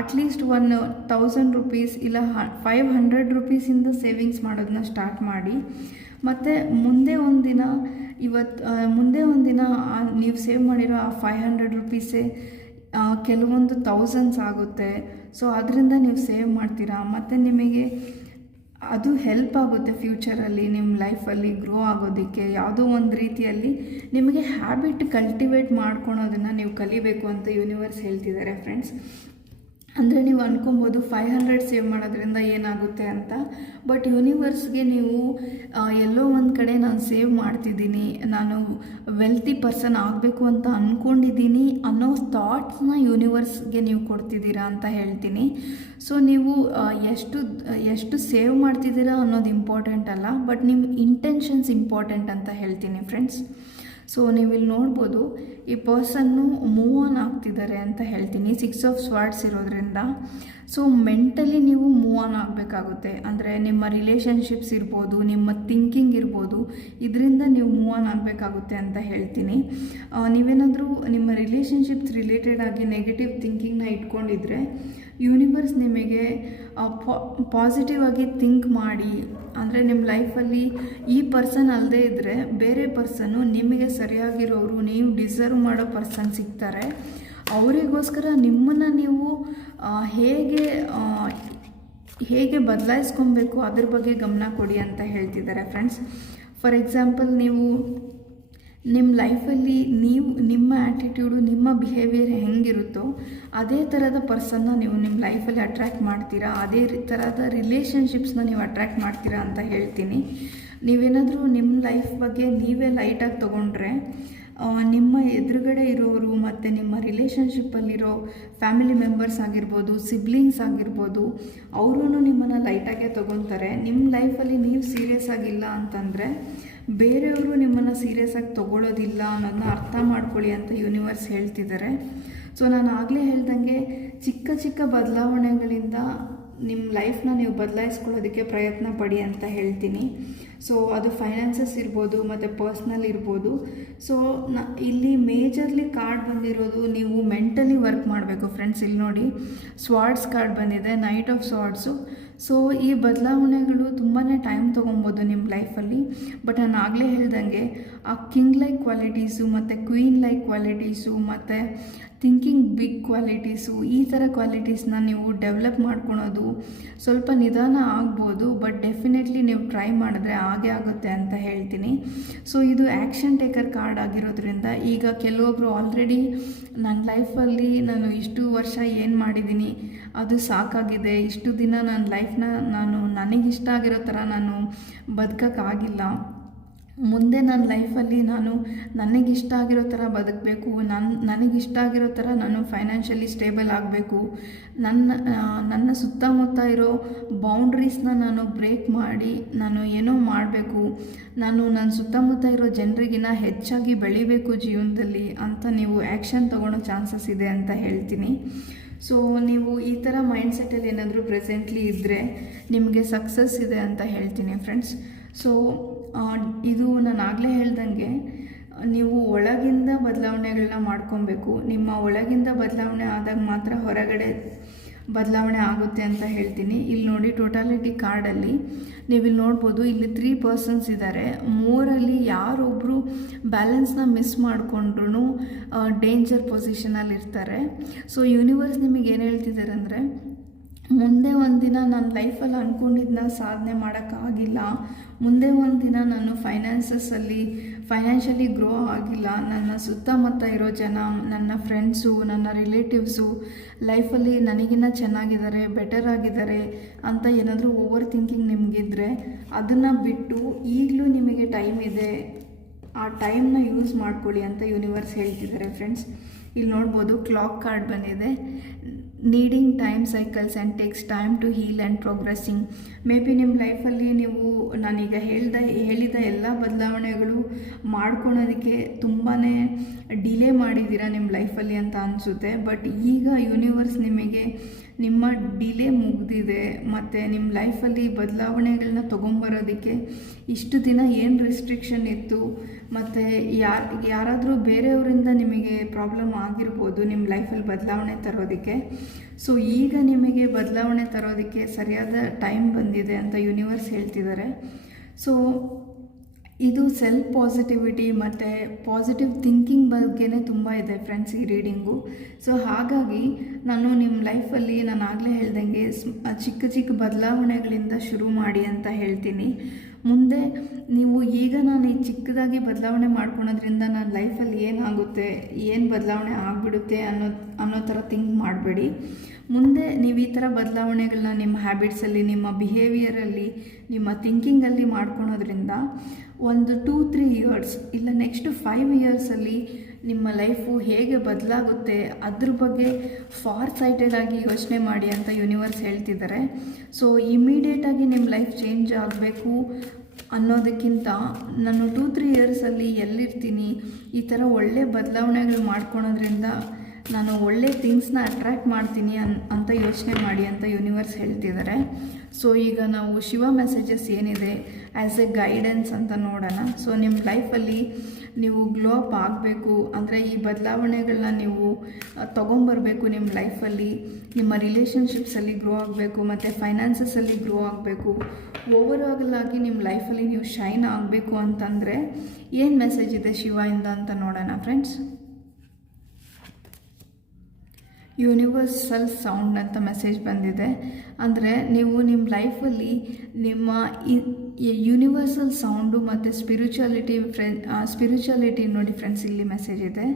ಅಟ್ಲೀಸ್ಟ್ 1000 ರೂಪೀಸ್ ಇಲ್ಲ 500 ರೂಪೀಸಿಂದ ಸೇವಿಂಗ್ಸ್ ಮಾಡೋದನ್ನ ಸ್ಟಾರ್ಟ್ ಮಾಡಿ. ಮತ್ತು ಮುಂದೆ ಒಂದಿನ ನೀವು ಸೇವ್ ಮಾಡಿರೋ ಆ 500 ರೂಪೀಸೇ ಕೆಲವೊಂದು ಥೌಸಂಡ್ಸ್ ಆಗುತ್ತೆ. ಸೊ ಅದರಿಂದ ನೀವು ಸೇವ್ ಮಾಡ್ತೀರಾ, ಮತ್ತು ನಿಮಗೆ ಅದು ಹೆಲ್ಪ್ ಆಗುತ್ತೆ ಫ್ಯೂಚರಲ್ಲಿ ನಿಮ್ಮ ಲೈಫಲ್ಲಿ ಗ್ರೋ ಆಗೋದಕ್ಕೆ. ಯಾವುದೋ ಒಂದು ರೀತಿಯಲ್ಲಿ ನಿಮಗೆ ಹ್ಯಾಬಿಟ್ ಕಲ್ಟಿವೇಟ್ ಮಾಡ್ಕೊಳೋದನ್ನು ನೀವು ಕಲಿಬೇಕು ಅಂತ ಯೂನಿವರ್ಸ್ ಹೇಳ್ತಿದ್ದಾರೆ ಫ್ರೆಂಡ್ಸ್. ಅಂದರೆ ನೀವು ಅಂದ್ಕೊಬೋದು 500 ಸೇವ್ ಮಾಡೋದ್ರಿಂದ ಏನಾಗುತ್ತೆ ಅಂತ. ಬಟ್ ಯೂನಿವರ್ಸ್ಗೆ ನೀವು ಎಲ್ಲೋ ಒಂದು ಕಡೆ ನಾನು ಸೇವ್ ಮಾಡ್ತಿದ್ದೀನಿ, ನಾನು ವೆಲ್ತಿ ಪರ್ಸನ್ ಆಗಬೇಕು ಅಂತ ಅಂದ್ಕೊಂಡಿದ್ದೀನಿ ಅನ್ನೋ ಥಾಟ್ಸ್ನ ಯೂನಿವರ್ಸ್ಗೆ ನೀವು ಕೊಡ್ತಿದ್ದೀರಾ ಅಂತ ಹೇಳ್ತೀನಿ. ಸೊ ನೀವು ಎಷ್ಟು ಸೇವ್ ಮಾಡ್ತಿದ್ದೀರಾ ಅನ್ನೋದು ಇಂಪಾರ್ಟೆಂಟ್ ಅಲ್ಲ, ಬಟ್ ನಿಮ್ಮ ಇಂಟೆನ್ಷನ್ಸ್ ಇಂಪಾರ್ಟೆಂಟ್ ಅಂತ ಹೇಳ್ತೀನಿ ಫ್ರೆಂಡ್ಸ್. ಸೊ ನೀವು ಇಲ್ಲಿ ನೋಡ್ಬೋದು ಈ ಪರ್ಸನ್ನು ಮೂವ್ ಆನ್ ಆಗ್ತಿದ್ದಾರೆ ಅಂತ ಹೇಳ್ತೀನಿ. 6 ಆಫ್ ಸ್ವಾರ್ಡ್ಸ್ ಇರೋದ್ರಿಂದ ಸೊ ಮೆಂಟಲಿ ನೀವು ಮೂವ್ ಆನ್ ಆಗಬೇಕಾಗುತ್ತೆ. ಅಂದರೆ ನಿಮ್ಮ ರಿಲೇಷನ್ಶಿಪ್ಸ್ ಇರ್ಬೋದು, ನಿಮ್ಮ ಥಿಂಕಿಂಗ್ ಇರ್ಬೋದು, ಇದರಿಂದ ನೀವು ಮೂವ್ ಆನ್ ಆಗಬೇಕಾಗುತ್ತೆ ಅಂತ ಹೇಳ್ತೀನಿ. ನೀವೇನಾದರೂ ನಿಮ್ಮ ರಿಲೇಷನ್ಶಿಪ್ಸ್ ರಿಲೇಟೆಡ್ ಆಗಿ ನೆಗೆಟಿವ್ ಥಿಂಕಿಂಗ್ನ ಇಟ್ಕೊಂಡಿದ್ರೆ ಯೂನಿವರ್ಸ್ ನಿಮಗೆ ಪಾಸಿಟಿವ್ ಆಗಿ ಥಿಂಕ್ ಮಾಡಿ. ಅಂದರೆ ನಿಮ್ಮ ಲೈಫಲ್ಲಿ ಈ ಪರ್ಸನ್ ಅಲ್ಲದೆ ಇದ್ದರೆ ಬೇರೆ ಪರ್ಸನ್ನು ನಿಮಗೆ ಸರಿಯಾಗಿರೋರು, ನೀವು ಡಿಸರ್ವ್ ಮಾಡೋ ಪರ್ಸನ್ ಸಿಗ್ತಾರೆ. ಅವರಿಗೋಸ್ಕರ ನಿಮ್ಮನ್ನು ನೀವು ಹೇಗೆ ಬದಲಾಯಿಸ್ಕೊಬೇಕು ಅದ್ರ ಬಗ್ಗೆ ಗಮನ ಕೊಡಿ ಅಂತ ಹೇಳ್ತಿದ್ದಾರೆ ಫ್ರೆಂಡ್ಸ್. ಫಾರ್ ಎಕ್ಸಾಂಪಲ್, ನೀವು ನಿಮ್ಮ ಲೈಫಲ್ಲಿ ನಿಮ್ಮ ಆ್ಯಟಿಟ್ಯೂಡು, ನಿಮ್ಮ ಬಿಹೇವಿಯರ್ ಹೆಂಗಿರುತ್ತೋ ಅದೇ ಥರದ ಪರ್ಸನ್ನ ನೀವು ನಿಮ್ಮ ಲೈಫಲ್ಲಿ ಅಟ್ರ್ಯಾಕ್ಟ್ ಮಾಡ್ತೀರಾ, ಅದೇ ಥರದ ರಿಲೇಷನ್ಶಿಪ್ಸ್ನ ನೀವು ಅಟ್ರ್ಯಾಕ್ಟ್ ಮಾಡ್ತೀರಾ ಅಂತ ಹೇಳ್ತೀನಿ. ನೀವೇನಾದರೂ ನಿಮ್ಮ ಲೈಫ್ ಬಗ್ಗೆ ನೀವೇ ಲೈಟಾಗಿ ತೊಗೊಂಡ್ರೆ ನಿಮ್ಮ ಎದುರುಗಡೆ ಇರೋರು ಮತ್ತು ನಿಮ್ಮ ರಿಲೇಷನ್ಶಿಪ್ಪಲ್ಲಿರೋ ಫ್ಯಾಮಿಲಿ ಮೆಂಬರ್ಸ್ ಆಗಿರ್ಬೋದು, ಸಿಬ್ಲಿಂಗ್ಸ್ ಆಗಿರ್ಬೋದು, ಅವರೂ ನಿಮ್ಮನ್ನು ಲೈಟಾಗೆ ತೊಗೊತಾರೆ. ನಿಮ್ಮ ಲೈಫಲ್ಲಿ ನೀವು ಸೀರಿಯಸ್ ಆಗಿಲ್ಲ ಅಂತಂದರೆ ಬೇರೆಯವರು ನಿಮ್ಮನ್ನು ಸೀರಿಯಸ್ ಆಗಿ ತೊಗೊಳ್ಳೋದಿಲ್ಲ ಅನ್ನೋದನ್ನ ಅರ್ಥ ಮಾಡ್ಕೊಳ್ಳಿ ಅಂತ ಯೂನಿವರ್ಸ್ ಹೇಳ್ತಿದ್ದಾರೆ. ಸೊ ನಾನು ಆಗಲೇ ಹೇಳ್ದಂಗೆ ಚಿಕ್ಕ ಚಿಕ್ಕ ಬದಲಾವಣೆಗಳಿಂದ ನಿಮ್ಮ ಲೈಫ್ನ ನೀವು ಬದಲಾಯಿಸ್ಕೊಳ್ಳೋದಕ್ಕೆ ಪ್ರಯತ್ನ ಪಡಿ ಅಂತ ಹೇಳ್ತೀನಿ. ಸೊ ಅದು ಫೈನಾನ್ಸಸ್ ಇರ್ಬೋದು ಮತ್ತು ಪರ್ಸ್ನಲ್ ಇರ್ಬೋದು. ಸೊ ಇಲ್ಲಿ ಮೇಜರ್ಲಿ ಕಾರ್ಡ್ ಬಂದಿರೋದು ನೀವು ಮೆಂಟಲಿ ವರ್ಕ್ ಮಾಡಬೇಕು ಫ್ರೆಂಡ್ಸ್. ಇಲ್ಲಿ ನೋಡಿ ಸ್ವಾರ್ಡ್ಸ್ ಕಾರ್ಡ್ ಬಂದಿದೆ, ನೈಟ್ ಆಫ್ ಸ್ವಾರ್ಡ್ಸು. ಸೊ ಈ ಬದಲಾವಣೆಗಳು ತುಂಬಾ ಟೈಮ್ ತೊಗೊಬೋದು ನಿಮ್ಮ ಲೈಫಲ್ಲಿ. ಬಟ್ ನಾನು ಆಗಲೇ ಹೇಳ್ದಂಗೆ ಆ ಕಿಂಗ್ ಲೈಕ್ ಕ್ವಾಲಿಟೀಸು ಮತ್ತು ಕ್ವೀನ್ ಲೈಕ್ ಕ್ವಾಲಿಟೀಸು ಮತ್ತು ಥಿಂಕಿಂಗ್ ಬಿಗ್ ಕ್ವಾಲಿಟೀಸು, ಈ ಥರ ಕ್ವಾಲಿಟೀಸ್ನ ನೀವು ಡೆವಲಪ್ ಮಾಡ್ಕೊಳೋದು ಸ್ವಲ್ಪ ನಿಧಾನ ಆಗ್ಬೋದು. ಬಟ್ ಡೆಫಿನೆಟ್ಲಿ ನೀವು ಟ್ರೈ ಮಾಡಿದ್ರೆ ಆಗೇ ಆಗುತ್ತೆ ಅಂತ ಹೇಳ್ತೀನಿ. ಸೊ ಇದು ಆ್ಯಕ್ಷನ್ ಟೇಕರ್ ಕಾರ್ಡ್ ಆಗಿರೋದ್ರಿಂದ ಈಗ ಕೆಲವೊಬ್ಬರು ಆಲ್ರೆಡಿ ನನ್ನ ಲೈಫಲ್ಲಿ ನಾನು ಇಷ್ಟು ವರ್ಷ ಏನು ಮಾಡಿದ್ದೀನಿ ಅದು ಸಾಕಾಗಿದೆ, ಇಷ್ಟು ದಿನ ನನ್ನ ಲೈಫ್ನ ನನಗಿಷ್ಟ ಆಗಿರೋ ಥರ ನಾನು ಬದುಕೋಕ್ಕಾಗಿಲ್ಲ, ಮುಂದೆ ನನ್ನ ಲೈಫಲ್ಲಿ ನಾನು ನನಗಿಷ್ಟ ಆಗಿರೋ ಥರ ಬದುಕಬೇಕು, ನನಗಿಷ್ಟ ಆಗಿರೋ ಥರ ನಾನು ಫೈನಾನ್ಷಿಯಲಿ ಸ್ಟೇಬಲ್ ಆಗಬೇಕು, ನನ್ನ ಸುತ್ತಮುತ್ತ ಇರೋ ಬೌಂಡ್ರೀಸ್ನ ನಾನು ಬ್ರೇಕ್ ಮಾಡಿ ನಾನು ಏನೋ ಮಾಡಬೇಕು, ನನ್ನ ಸುತ್ತಮುತ್ತ ಇರೋ ಜನರಿಗಿನ್ನ ಹೆಚ್ಚಾಗಿ ಬೆಳಿಬೇಕು ಜೀವನದಲ್ಲಿ ಅಂತ ನೀವು ಆ್ಯಕ್ಷನ್ ತೊಗೊಳ್ಳೋ ಚಾನ್ಸಸ್ ಇದೆ ಅಂತ ಹೇಳ್ತೀನಿ. ಸೊ ನೀವು ಈ ಥರ ಮೈಂಡ್ಸೆಟ್ಟಲ್ಲಿ ಏನಾದರೂ ಪ್ರೆಸೆಂಟ್ಲಿ ಇದ್ದರೆ ನಿಮಗೆ ಸಕ್ಸಸ್ ಇದೆ ಅಂತ ಹೇಳ್ತೀನಿ ಫ್ರೆಂಡ್ಸ್. ಸೊ ಇದು ನಾನು ಆಗಲೇ ಹೇಳ್ದಂಗೆ ನೀವು ಒಳಗಿಂದ ಬದಲಾವಣೆಗಳನ್ನ ಮಾಡ್ಕೊಬೇಕು. ನಿಮ್ಮ ಒಳಗಿಂದ ಬದಲಾವಣೆ ಆದಾಗ ಮಾತ್ರ ಹೊರಗಡೆ ಬದಲಾವಣೆ ಆಗುತ್ತೆ ಅಂತ ಹೇಳ್ತೀನಿ. ಇಲ್ಲಿ ನೋಡಿ ಟೋಟಾಲಿಟಿ ಕಾರ್ಡಲ್ಲಿ ನೀವಿಲ್ಲಿ ನೋಡ್ಬೋದು, ಇಲ್ಲಿ 3 ಪರ್ಸನ್ಸ್ ಇದ್ದಾರೆ. 3ರಲ್ಲಿ ಯಾರೊಬ್ಬರು ಬ್ಯಾಲೆನ್ಸ್ನ ಮಿಸ್ ಮಾಡಿಕೊಂಡ್ರೂ ಡೇಂಜರ್ ಪೊಸಿಷನಲ್ಲಿ ಇರ್ತಾರೆ. ಸೊ ಯೂನಿವರ್ಸ್ ನಿಮಗೆ ಏನು ಹೇಳ್ತಿದ್ದಾರೆ ಅಂದರೆ ಮುಂದೆ ಒಂದಿನ ನನ್ನ ಲೈಫಲ್ಲಿ ಅಂದ್ಕೊಂಡಿದ್ದನ್ನ ಸಾಧನೆ ಮಾಡೋಕ್ಕಾಗಿಲ್ಲ, ಮುಂದೆ ಒಂದಿನ ನಾನು ಫೈನಾನ್ಷಿಯಲಿ ಗ್ರೋ ಆಗಿಲ್ಲ, ನನ್ನ ಸುತ್ತಮುತ್ತ ಇರೋ ಜನ, ನನ್ನ ಫ್ರೆಂಡ್ಸು, ನನ್ನ ರಿಲೇಟಿವ್ಸು ಲೈಫಲ್ಲಿ ನನಗಿನ್ನ ಚೆನ್ನಾಗಿದ್ದಾರೆ, ಬೆಟರ್ ಆಗಿದ್ದಾರೆ ಅಂತ ಏನಾದರೂ ಓವರ್ ಥಿಂಕಿಂಗ್ ನಿಮಗಿದ್ರೆ ಅದನ್ನು ಬಿಟ್ಟು ಈಗಲೂ ನಿಮಗೆ ಟೈಮ್ ಇದೆ, ಆ ಟೈಮ್ನ ಯೂಸ್ ಮಾಡ್ಕೊಳ್ಳಿ ಅಂತ ಯೂನಿವರ್ಸ್ ಹೇಳ್ತಿದ್ದಾರೆ ಫ್ರೆಂಡ್ಸ್. ಇಲ್ಲಿ ನೋಡ್ಬೋದು ಕ್ಲಾಕ್ ಕಾರ್ಡ್ ಬಂದಿದೆ. Needing time cycles and takes time to heal and progressing. Maybe ನಿಮ್ಮ ಲೈಫಲ್ಲಿ ನೀವು ನಾನೀಗ ಹೇಳಿದ ಎಲ್ಲ ಬದಲಾವಣೆಗಳು ಮಾಡ್ಕೊಳೋದಕ್ಕೆ ತುಂಬಾ ಡಿಲೇ ಮಾಡಿದ್ದೀರಾ ನಿಮ್ಮ ಲೈಫಲ್ಲಿ ಅಂತ ಅನಿಸುತ್ತೆ. ಬಟ್ ಈಗ ಯೂನಿವರ್ಸ್ ನಿಮಗೆ ನಿಮ್ಮ ಡಿಲೇ ಮುಗಿದಿದೆ ಮತ್ತು ನಿಮ್ಮ ಲೈಫಲ್ಲಿ ಬದಲಾವಣೆಗಳನ್ನ ತೊಗೊಂಬರೋದಕ್ಕೆ ಇಷ್ಟು ದಿನ ಏನು ರಿಸ್ಟ್ರಿಕ್ಷನ್ ಇತ್ತು ಮತ್ತು ಯಾರಾದರೂ ಬೇರೆಯವರಿಂದ ನಿಮಗೆ ಪ್ರಾಬ್ಲಮ್ ಆಗಿರ್ಬೋದು ನಿಮ್ಮ ಲೈಫಲ್ಲಿ ಬದಲಾವಣೆ ತರೋದಕ್ಕೆ. ಸೊ ಈಗ ನಿಮಗೆ ಬದಲಾವಣೆ ತರೋದಕ್ಕೆ ಸರಿಯಾದ ಟೈಮ್ ಬಂದಿದೆ ಅಂತ ಯೂನಿವರ್ಸ್ ಹೇಳ್ತಿದ್ದಾರೆ. ಸೊ ಇದು ಸೆಲ್ಫ್ ಪಾಸಿಟಿವಿಟಿ ಮತ್ತು ಪಾಸಿಟಿವ್ ಥಿಂಕಿಂಗ್ ಬಗ್ಗೆನೇ ತುಂಬ ಇದೆ ಫ್ರೆಂಡ್ಸ್ ಈ ರೀಡಿಂಗು. ಸೊ ಹಾಗಾಗಿ ನಾನು ನಿಮ್ಮ ಲೈಫಲ್ಲಿ ನಾನು ಆಗಲೇ ಹೇಳ್ದಂಗೆ ಚಿಕ್ಕ ಚಿಕ್ಕ ಬದಲಾವಣೆಗಳಿಂದ ಶುರು ಮಾಡಿ ಅಂತ ಹೇಳ್ತೀನಿ. ಮುಂದೆ ನೀವು ಈಗ ನಾನು ಈ ಚಿಕ್ಕದಾಗಿ ಬದಲಾವಣೆ ಮಾಡ್ಕೊಳೋದ್ರಿಂದ ನನ್ನ ಲೈಫಲ್ಲಿ ಏನಾಗುತ್ತೆ, ಏನು ಬದಲಾವಣೆ ಆಗಿಬಿಡುತ್ತೆ ಅನ್ನೋ ಥರ ಥಿಂಕ್ ಮಾಡಬೇಡಿ. ಮುಂದೆ ನೀವು ಈ ಥರ ಬದಲಾವಣೆಗಳನ್ನ ನಿಮ್ಮ ಹ್ಯಾಬಿಟ್ಸಲ್ಲಿ, ನಿಮ್ಮ ಬಿಹೇವಿಯರಲ್ಲಿ, ನಿಮ್ಮ ಥಿಂಕಿಂಗಲ್ಲಿ ಮಾಡ್ಕೊಳೋದ್ರಿಂದ ಒಂದು 2-3 ಇಯರ್ಸ್ ಇಲ್ಲ ನೆಕ್ಸ್ಟ್ 5 ಇಯರ್ಸಲ್ಲಿ ನಿಮ್ಮ ಲೈಫು ಹೇಗೆ ಬದಲಾಗುತ್ತೆ ಅದ್ರ ಬಗ್ಗೆ ಫಾರ್ ಸೈಟೆಡ್ ಆಗಿ ಯೋಚನೆ ಮಾಡಿ ಅಂತ ಯೂನಿವರ್ಸ್ ಹೇಳ್ತಿದ್ದಾರೆ. ಸೊ ಇಮಿಡಿಯೇಟಾಗಿ ನಿಮ್ಮ ಲೈಫ್ ಚೇಂಜ್ ಆಗಬೇಕು ಅನ್ನೋದಕ್ಕಿಂತ ನಾನು 2-3 ಇಯರ್ಸಲ್ಲಿ ಎಲ್ಲಿರ್ತೀನಿ, ಈ ಥರ ಒಳ್ಳೆ ಬದಲಾವಣೆಗಳು ಮಾಡ್ಕೊಳೋದ್ರಿಂದ ನಾನು ಒಳ್ಳೆ ಥಿಂಗ್ಸ್ನ ಅಟ್ರ್ಯಾಕ್ಟ್ ಮಾಡ್ತೀನಿ ಅಂತ ಯೋಚನೆ ಮಾಡಿ ಅಂತ ಯೂನಿವರ್ಸ್ ಹೇಳ್ತಿದ್ದಾರೆ. ಸೊ ಈಗ ನಾವು ಶಿವ ಮೆಸೇಜಸ್ ಏನಿದೆ ಆ್ಯಸ್ ಎ ಗೈಡೆನ್ಸ್ ಅಂತ ನೋಡೋಣ. ಸೊ ನಿಮ್ಮ ಲೈಫಲ್ಲಿ ನೀವು ಗ್ಲೋ ಅಪ್ ಆಗಬೇಕು ಅಂದರೆ ಈ ಬದಲಾವಣೆಗಳನ್ನ ನೀವು ತೊಗೊಂಬರಬೇಕು ನಿಮ್ಮ ಲೈಫಲ್ಲಿ. ನಿಮ್ಮ ರಿಲೇಷನ್ಶಿಪ್ಸಲ್ಲಿ ಗ್ರೋ ಆಗಬೇಕು ಮತ್ತು ಫೈನಾನ್ಸಸಲ್ಲಿ ಗ್ರೋ ಆಗಬೇಕು. ಓವರಾಲ್ ಆಗಿ ನಿಮ್ಮ ಲೈಫಲ್ಲಿ ನೀವು ಶೈನ್ ಆಗಬೇಕು ಅಂತಂದರೆ ಏನು ಮೆಸೇಜ್ ಇದೆ ಶಿವಯಿಂದ ಅಂತ ನೋಡೋಣ ಫ್ರೆಂಡ್ಸ್. ಯೂನಿವರ್ಸಲ್ ಸೌಂಡ್ ಅಂತ ಮೆಸೇಜ್ ಬಂದಿದೆ. ಅಂದರೆ ನೀವು ನಿಮ್ಮ ಲೈಫಲ್ಲಿ ನಿಮ್ಮ ಯೂನಿವರ್ಸಲ್ ಸೌಂಡು ಮತ್ತು ಸ್ಪಿರಿಚುಯಾಲಿಟಿ ನೋಡಿ ಫ್ರೆಂಡ್ಸ್ ಇಲ್ಲಿ ಮೆಸೇಜ್ ಇದೆ.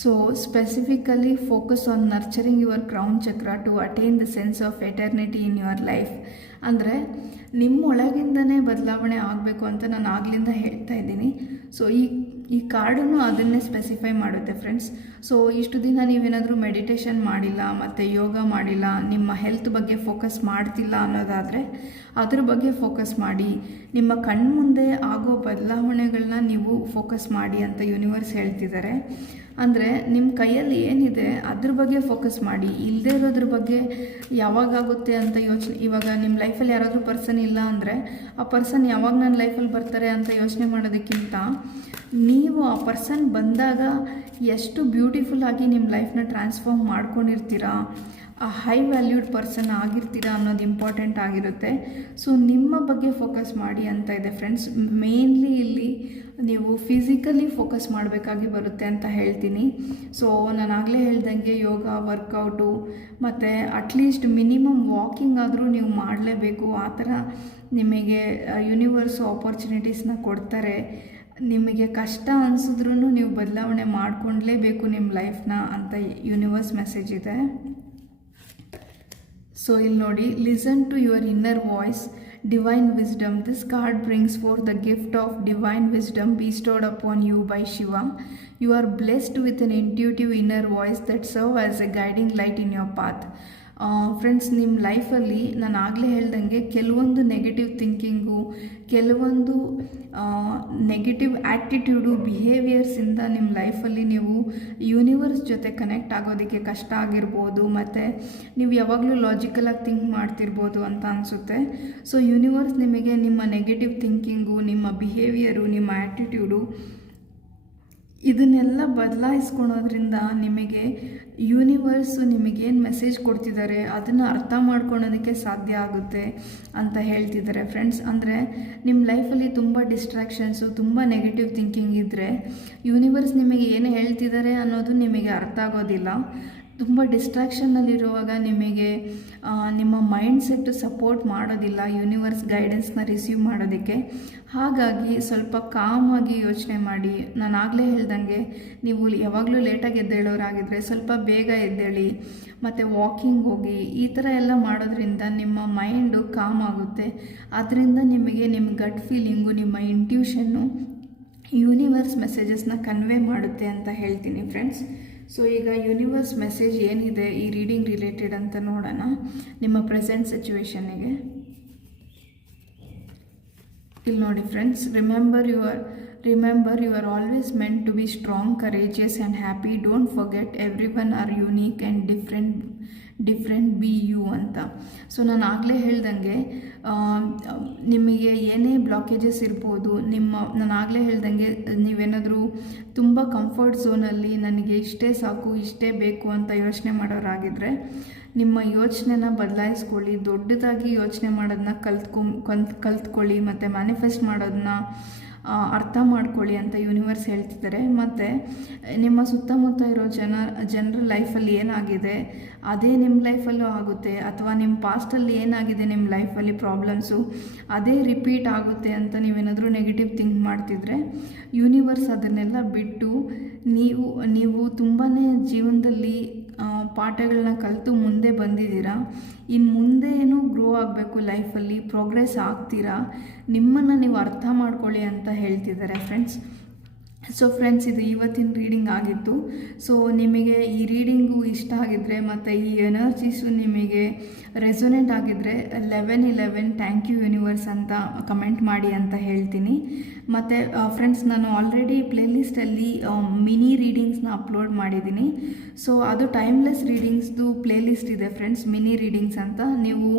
So specifically focus on nurturing your crown chakra to attain the sense of eternity in your life. ಅಂದರೆ ನಿಮ್ಮೊಳಗಿಂದನೇ ಬದಲಾವಣೆ ಆಗಬೇಕು ಅಂತ ನಾನು ಆಗ್ಲಿಂದ ಹೇಳ್ತಾ ಇದ್ದೀನಿ. ಸೊ ಈ ಕಾರ್ಡನ್ನು ಅದನ್ನೇ ಸ್ಪೆಸಿಫೈ ಮಾಡುತ್ತೆ ಫ್ರೆಂಡ್ಸ್. ಸೊ ಇಷ್ಟು ದಿನ ನೀವೇನಾದರೂ ಮೆಡಿಟೇಷನ್ ಮಾಡಿಲ್ಲ ಮತ್ತು ಯೋಗ ಮಾಡಿಲ್ಲ, ನಿಮ್ಮ ಹೆಲ್ತ್ ಬಗ್ಗೆ ಫೋಕಸ್ ಮಾಡ್ತಿಲ್ಲ ಅನ್ನೋದಾದರೆ ಅದ್ರ ಬಗ್ಗೆ ಫೋಕಸ್ ಮಾಡಿ. ನಿಮ್ಮ ಕಣ್ಮುಂದೆ ಆಗೋ ಬದಲಾವಣೆಗಳನ್ನ ನೀವು ಫೋಕಸ್ ಮಾಡಿ ಅಂತ ಯೂನಿವರ್ಸ್ ಹೇಳ್ತಿದ್ದಾರೆ. ಅಂದರೆ ನಿಮ್ಮ ಕೈಯಲ್ಲಿ ಏನಿದೆ ಅದ್ರ ಬಗ್ಗೆ ಫೋಕಸ್ ಮಾಡಿ, ಇಲ್ಲದೇ ಇರೋದ್ರ ಬಗ್ಗೆ ಯಾವಾಗಾಗುತ್ತೆ ಅಂತ ಯೋಚನೆ. ಇವಾಗ ನಿಮ್ಮ ಲೈಫಲ್ಲಿ ಯಾರಾದರೂ ಪರ್ಸನ್ ಇಲ್ಲ ಅಂದರೆ ಆ ಪರ್ಸನ್ ಯಾವಾಗ ನನ್ನ ಲೈಫಲ್ಲಿ ಬರ್ತಾರೆ ಅಂತ ಯೋಚನೆ ಮಾಡೋದಕ್ಕಿಂತ ನೀವು ಆ ಪರ್ಸನ್ ಬಂದಾಗ ಎಷ್ಟು ಬ್ಯೂಟಿಫುಲ್ ಆಗಿ ನಿಮ್ಮ ಲೈಫ್ನ ಟ್ರಾನ್ಸ್ಫಾರ್ಮ್ ಮಾಡ್ಕೊಂಡಿರ್ತೀರಾ, ಆ ಹೈ ವ್ಯಾಲ್ಯೂಡ್ ಪರ್ಸನ್ ಆಗಿರ್ತೀರಾ ಅನ್ನೋದು ಇಂಪಾರ್ಟೆಂಟ್ ಆಗಿರುತ್ತೆ. ಸೊ ನಿಮ್ಮ ಬಗ್ಗೆ ಫೋಕಸ್ ಮಾಡಿ ಅಂತ ಇದೆ ಫ್ರೆಂಡ್ಸ್. ಮೇನ್ಲಿ ಇಲ್ಲಿ ನೀವು ಫಿಸಿಕಲಿ ಫೋಕಸ್ ಮಾಡಬೇಕಾಗಿ ಬರುತ್ತೆ ಅಂತ ಹೇಳ್ತೀನಿ. ಸೊ ನಾನು ಆಗಲೇ ಹೇಳ್ದಂಗೆ ಯೋಗ, ವರ್ಕೌಟು ಮತ್ತು ಅಟ್ಲೀಸ್ಟ್ ಮಿನಿಮಮ್ ವಾಕಿಂಗ್ ಆದರೂ ನೀವು ಮಾಡಲೇಬೇಕು. ಆ ಥರ ನಿಮಗೆ ಯೂನಿವರ್ಸು ಆಪರ್ಚುನಿಟೀಸ್ನ ಕೊಡ್ತಾರೆ. ನಿಮಗೆ ಕಷ್ಟ ಅನಿಸಿದ್ರೂ ನೀವು ಬದಲಾವಣೆ ಮಾಡಿಕೊಂಡ್ಲೇಬೇಕು ನಿಮ್ಮ ಲೈಫ್ನ ಅಂತ ಯೂನಿವರ್ಸ್ ಮೆಸೇಜ್ ಇದೆ. ಸೊ ಇಲ್ಲಿ ನೋಡಿ, listen to your inner voice, divine wisdom. This card brings forth the gift of divine wisdom bestowed upon you by Shiva. You are blessed with an intuitive inner voice that serves as a guiding light in your path. Friends, ನಿಮ್ಮ ಲೈಫಲ್ಲಿ ನಾನು ಆಗಲೇ ಹೇಳ್ದಂಗೆ ಕೆಲವೊಂದು negative thinking, ಕೆಲವೊಂದು negative attitude, ಬಿಹೇವಿಯರ್ಸಿಂದ ನಿಮ್ಮ ಲೈಫಲ್ಲಿ ನೀವು ಯೂನಿವರ್ಸ್ ಜೊತೆ ಕನೆಕ್ಟ್ ಆಗೋದಕ್ಕೆ ಕಷ್ಟ ಆಗಿರ್ಬೋದು. ಮತ್ತು ನೀವು ಯಾವಾಗಲೂ ಲಾಜಿಕಲಾಗಿ ಥಿಂಕ್ ಮಾಡ್ತಿರ್ಬೋದು ಅಂತ ಅನಿಸುತ್ತೆ. ಸೊ ಯೂನಿವರ್ಸ್ ನಿಮಗೆ ನಿಮ್ಮ ನೆಗೆಟಿವ್ ಥಿಂಕಿಂಗು, ನಿಮ್ಮ ಬಿಹೇವಿಯರು, ನಿಮ್ಮ ಆ್ಯಟಿಟ್ಯೂಡು ಇದನ್ನೆಲ್ಲ ಬದಲಾಯಿಸ್ಕೊಳೋದ್ರಿಂದ ನಿಮಗೆ ಯೂನಿವರ್ಸು ನಿಮಗೇನು ಮೆಸೇಜ್ ಕೊಡ್ತಿದ್ದಾರೆ ಅದನ್ನು ಅರ್ಥ ಮಾಡ್ಕೊಳೋದಕ್ಕೆ ಸಾಧ್ಯ ಆಗುತ್ತೆ ಅಂತ ಹೇಳ್ತಿದ್ದಾರೆ ಫ್ರೆಂಡ್ಸ್. ಅಂದರೆ ನಿಮ್ಮ ಲೈಫಲ್ಲಿ ತುಂಬ ಡಿಸ್ಟ್ರಾಕ್ಷನ್ಸು, ತುಂಬ ನೆಗೆಟಿವ್ ಥಿಂಕಿಂಗ್ ಇದ್ದರೆ ಯೂನಿವರ್ಸ್ ನಿಮಗೆ ಏನು ಹೇಳ್ತಿದ್ದಾರೆ ಅನ್ನೋದು ನಿಮಗೆ ಅರ್ಥ ಆಗೋದಿಲ್ಲ. ತುಂಬ ಡಿಸ್ಟ್ರಾಕ್ಷನ್ನಲ್ಲಿರುವಾಗ ನಿಮಗೆ ನಿಮ್ಮ ಮೈಂಡ್ ಸೆಟ್ಟು ಸಪೋರ್ಟ್ ಮಾಡೋದಿಲ್ಲ ಯೂನಿವರ್ಸ್ ಗೈಡೆನ್ಸ್ನ ರಿಸೀವ್ ಮಾಡೋದಕ್ಕೆ. ಹಾಗಾಗಿ ಸ್ವಲ್ಪ ಕಾಮಾಗಿ ಯೋಚನೆ ಮಾಡಿ. ನಾನು ಆಗಲೇ ಹೇಳ್ದಂಗೆ ನೀವು ಯಾವಾಗಲೂ ಲೇಟಾಗಿ ಎದ್ದೇಳೋರಾಗಿದ್ದರೆ ಸ್ವಲ್ಪ ಬೇಗ ಎದ್ದೇಳಿ ಮತ್ತು ವಾಕಿಂಗ್ ಹೋಗಿ. ಈ ಥರ ಎಲ್ಲ ಮಾಡೋದ್ರಿಂದ ನಿಮ್ಮ ಮೈಂಡು ಕಾಮ್ ಆಗುತ್ತೆ. ಅದರಿಂದ ನಿಮಗೆ ನಿಮ್ಮ ಗಟ್ ಫೀಲಿಂಗು, ನಿಮ್ಮ ಇಂಟ್ಯೂಷನ್ನು ಯೂನಿವರ್ಸ್ ಮೆಸೇಜಸ್ನ ಕನ್ವೆ ಮಾಡುತ್ತೆ ಅಂತ ಹೇಳ್ತೀನಿ ಫ್ರೆಂಡ್ಸ್. ಸೊ ಈಗ ಯೂನಿವರ್ಸ್ ಮೆಸೇಜ್ ಏನಿದೆ ಈ ರೀಡಿಂಗ್ ರಿಲೇಟೆಡ್ ಅಂತ ನೋಡೋಣ ನಿಮ್ಮ ಪ್ರೆಸೆಂಟ್ ಸಿಚುವೇಶನ್ನಿಗೆ. ಇಲ್ಲಿ ನೋಡಿ friends, remember you are always meant to be strong, courageous and happy. Don't forget every one are unique and different be you ಅಂತ. ಸೊ ನಾನು ಆಗಲೇ ಹೇಳ್ದಂಗೆ ನಿಮಗೆ ಏನೇ ಬ್ಲಾಕೇಜಸ್ ಇರ್ಬೋದು, ನಾನು ಆಗಲೇ ಹೇಳ್ದಂಗೆ ನೀವೇನಾದರೂ ತುಂಬ ಕಂಫರ್ಟ್ ಝೋನಲ್ಲಿ ನನಗೆ ಇಷ್ಟೇ ಸಾಕು, ಇಷ್ಟೇ ಬೇಕು ಅಂತ ಯೋಚನೆ ಮಾಡೋರಾಗಿದ್ದರೆ ನಿಮ್ಮ ಯೋಚನೆನ ಬದಲಾಯಿಸ್ಕೊಳ್ಳಿ. ದೊಡ್ಡದಾಗಿ ಯೋಚನೆ ಮಾಡೋದನ್ನ ಕಲ್ತ್ಕೊಳ್ಳಿ ಮತ್ತು ಮ್ಯಾನಿಫೆಸ್ಟ್ ಮಾಡೋದನ್ನ ಅರ್ಥ ಮಾಡ್ಕೊಳ್ಳಿ ಅಂತ ಯೂನಿವರ್ಸ್ ಹೇಳ್ತಿದ್ದಾರೆ. ಮತ್ತು ನಿಮ್ಮ ಸುತ್ತಮುತ್ತ ಇರೋ ಜನರ ಲೈಫಲ್ಲಿ ಏನಾಗಿದೆ ಅದೇ ನಿಮ್ಮ ಲೈಫಲ್ಲೂ ಆಗುತ್ತೆ, ಅಥವಾ ನಿಮ್ಮ ಪಾಸ್ಟಲ್ಲಿ ಏನಾಗಿದೆ ನಿಮ್ಮ ಲೈಫಲ್ಲಿ ಪ್ರಾಬ್ಲಮ್ಸು ಅದೇ ರಿಪೀಟ್ ಆಗುತ್ತೆ ಅಂತ ನೀವೇನಾದರೂ ನೆಗೆಟಿವ್ ಥಿಂಕ್ ಮಾಡ್ತಿದ್ರೆ ಯೂನಿವರ್ಸ್ ಅದನ್ನೆಲ್ಲ ಬಿಟ್ಟು ನೀವು ತುಂಬಾ ಜೀವನದಲ್ಲಿ ಪಾಠಗಳನ್ನ ಕಲಿತು ಮುಂದೆ ಬಂದಿದ್ದೀರಾ. ಇನ್ನು ಮುಂದೆ ಏನೂ ಗ್ರೋ ಆಗಬೇಕು, ಲೈಫಲ್ಲಿ ಪ್ರೋಗ್ರೆಸ್ ಆಗ್ತೀರಾ, ನಿಮ್ಮನ್ನು ನೀವು ಅರ್ಥ ಮಾಡ್ಕೊಳ್ಳಿ ಅಂತ ಹೇಳ್ತಿದ್ದಾರೆ ಫ್ರೆಂಡ್ಸ್. ಸೊ ಫ್ರೆಂಡ್ಸ್, ಇದು ಇವತ್ತಿನ ರೀಡಿಂಗ್ ಆಗಿತ್ತು. ಸೊ ನಿಮಗೆ ಈ ರೀಡಿಂಗು ಇಷ್ಟ ಆಗಿದ್ದರೆ ಮತ್ತು ಈ ಎನರ್ಜೀಸು ನಿಮಗೆ ರೆಸೊನೇಟ್ ಆಗಿದ್ದರೆ 1111 ಥ್ಯಾಂಕ್ ಯು ಯೂನಿವರ್ಸ್ ಅಂತ ಕಮೆಂಟ್ ಮಾಡಿ ಅಂತ ಹೇಳ್ತೀನಿ. ಮತ್ತು ಫ್ರೆಂಡ್ಸ್, ನಾನು ಆಲ್ರೆಡಿ ಪ್ಲೇಲಿಸ್ಟಲ್ಲಿ ಮಿನಿ ರೀಡಿಂಗ್ಸ್ನ ಅಪ್ಲೋಡ್ ಮಾಡಿದ್ದೀನಿ. ಸೊ ಅದು ಟೈಮ್ಲೆಸ್ ರೀಡಿಂಗ್ಸ್ದು ಪ್ಲೇಲಿಸ್ಟ್ ಇದೆ ಫ್ರೆಂಡ್ಸ್, ಮಿನಿ ರೀಡಿಂಗ್ಸ್ ಅಂತ. ನೀವು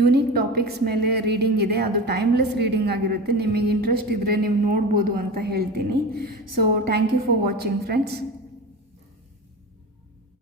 ಯೂನಿಕ್ ಟಾಪಿಕ್ಸ್ ಮೇಲೆ ರೀಡಿಂಗ್ ಇದೆ, ಅದು ಟೈಮ್ಲೆಸ್ ರೀಡಿಂಗ್ ಆಗಿರುತ್ತೆ. ನಿಮಗೆ ಇಂಟ್ರೆಸ್ಟ್ ಇದ್ದರೆ ನೀವು ನೋಡ್ಬೋದು ಅಂತ ಹೇಳ್ತೀನಿ. So thank you for watching friends.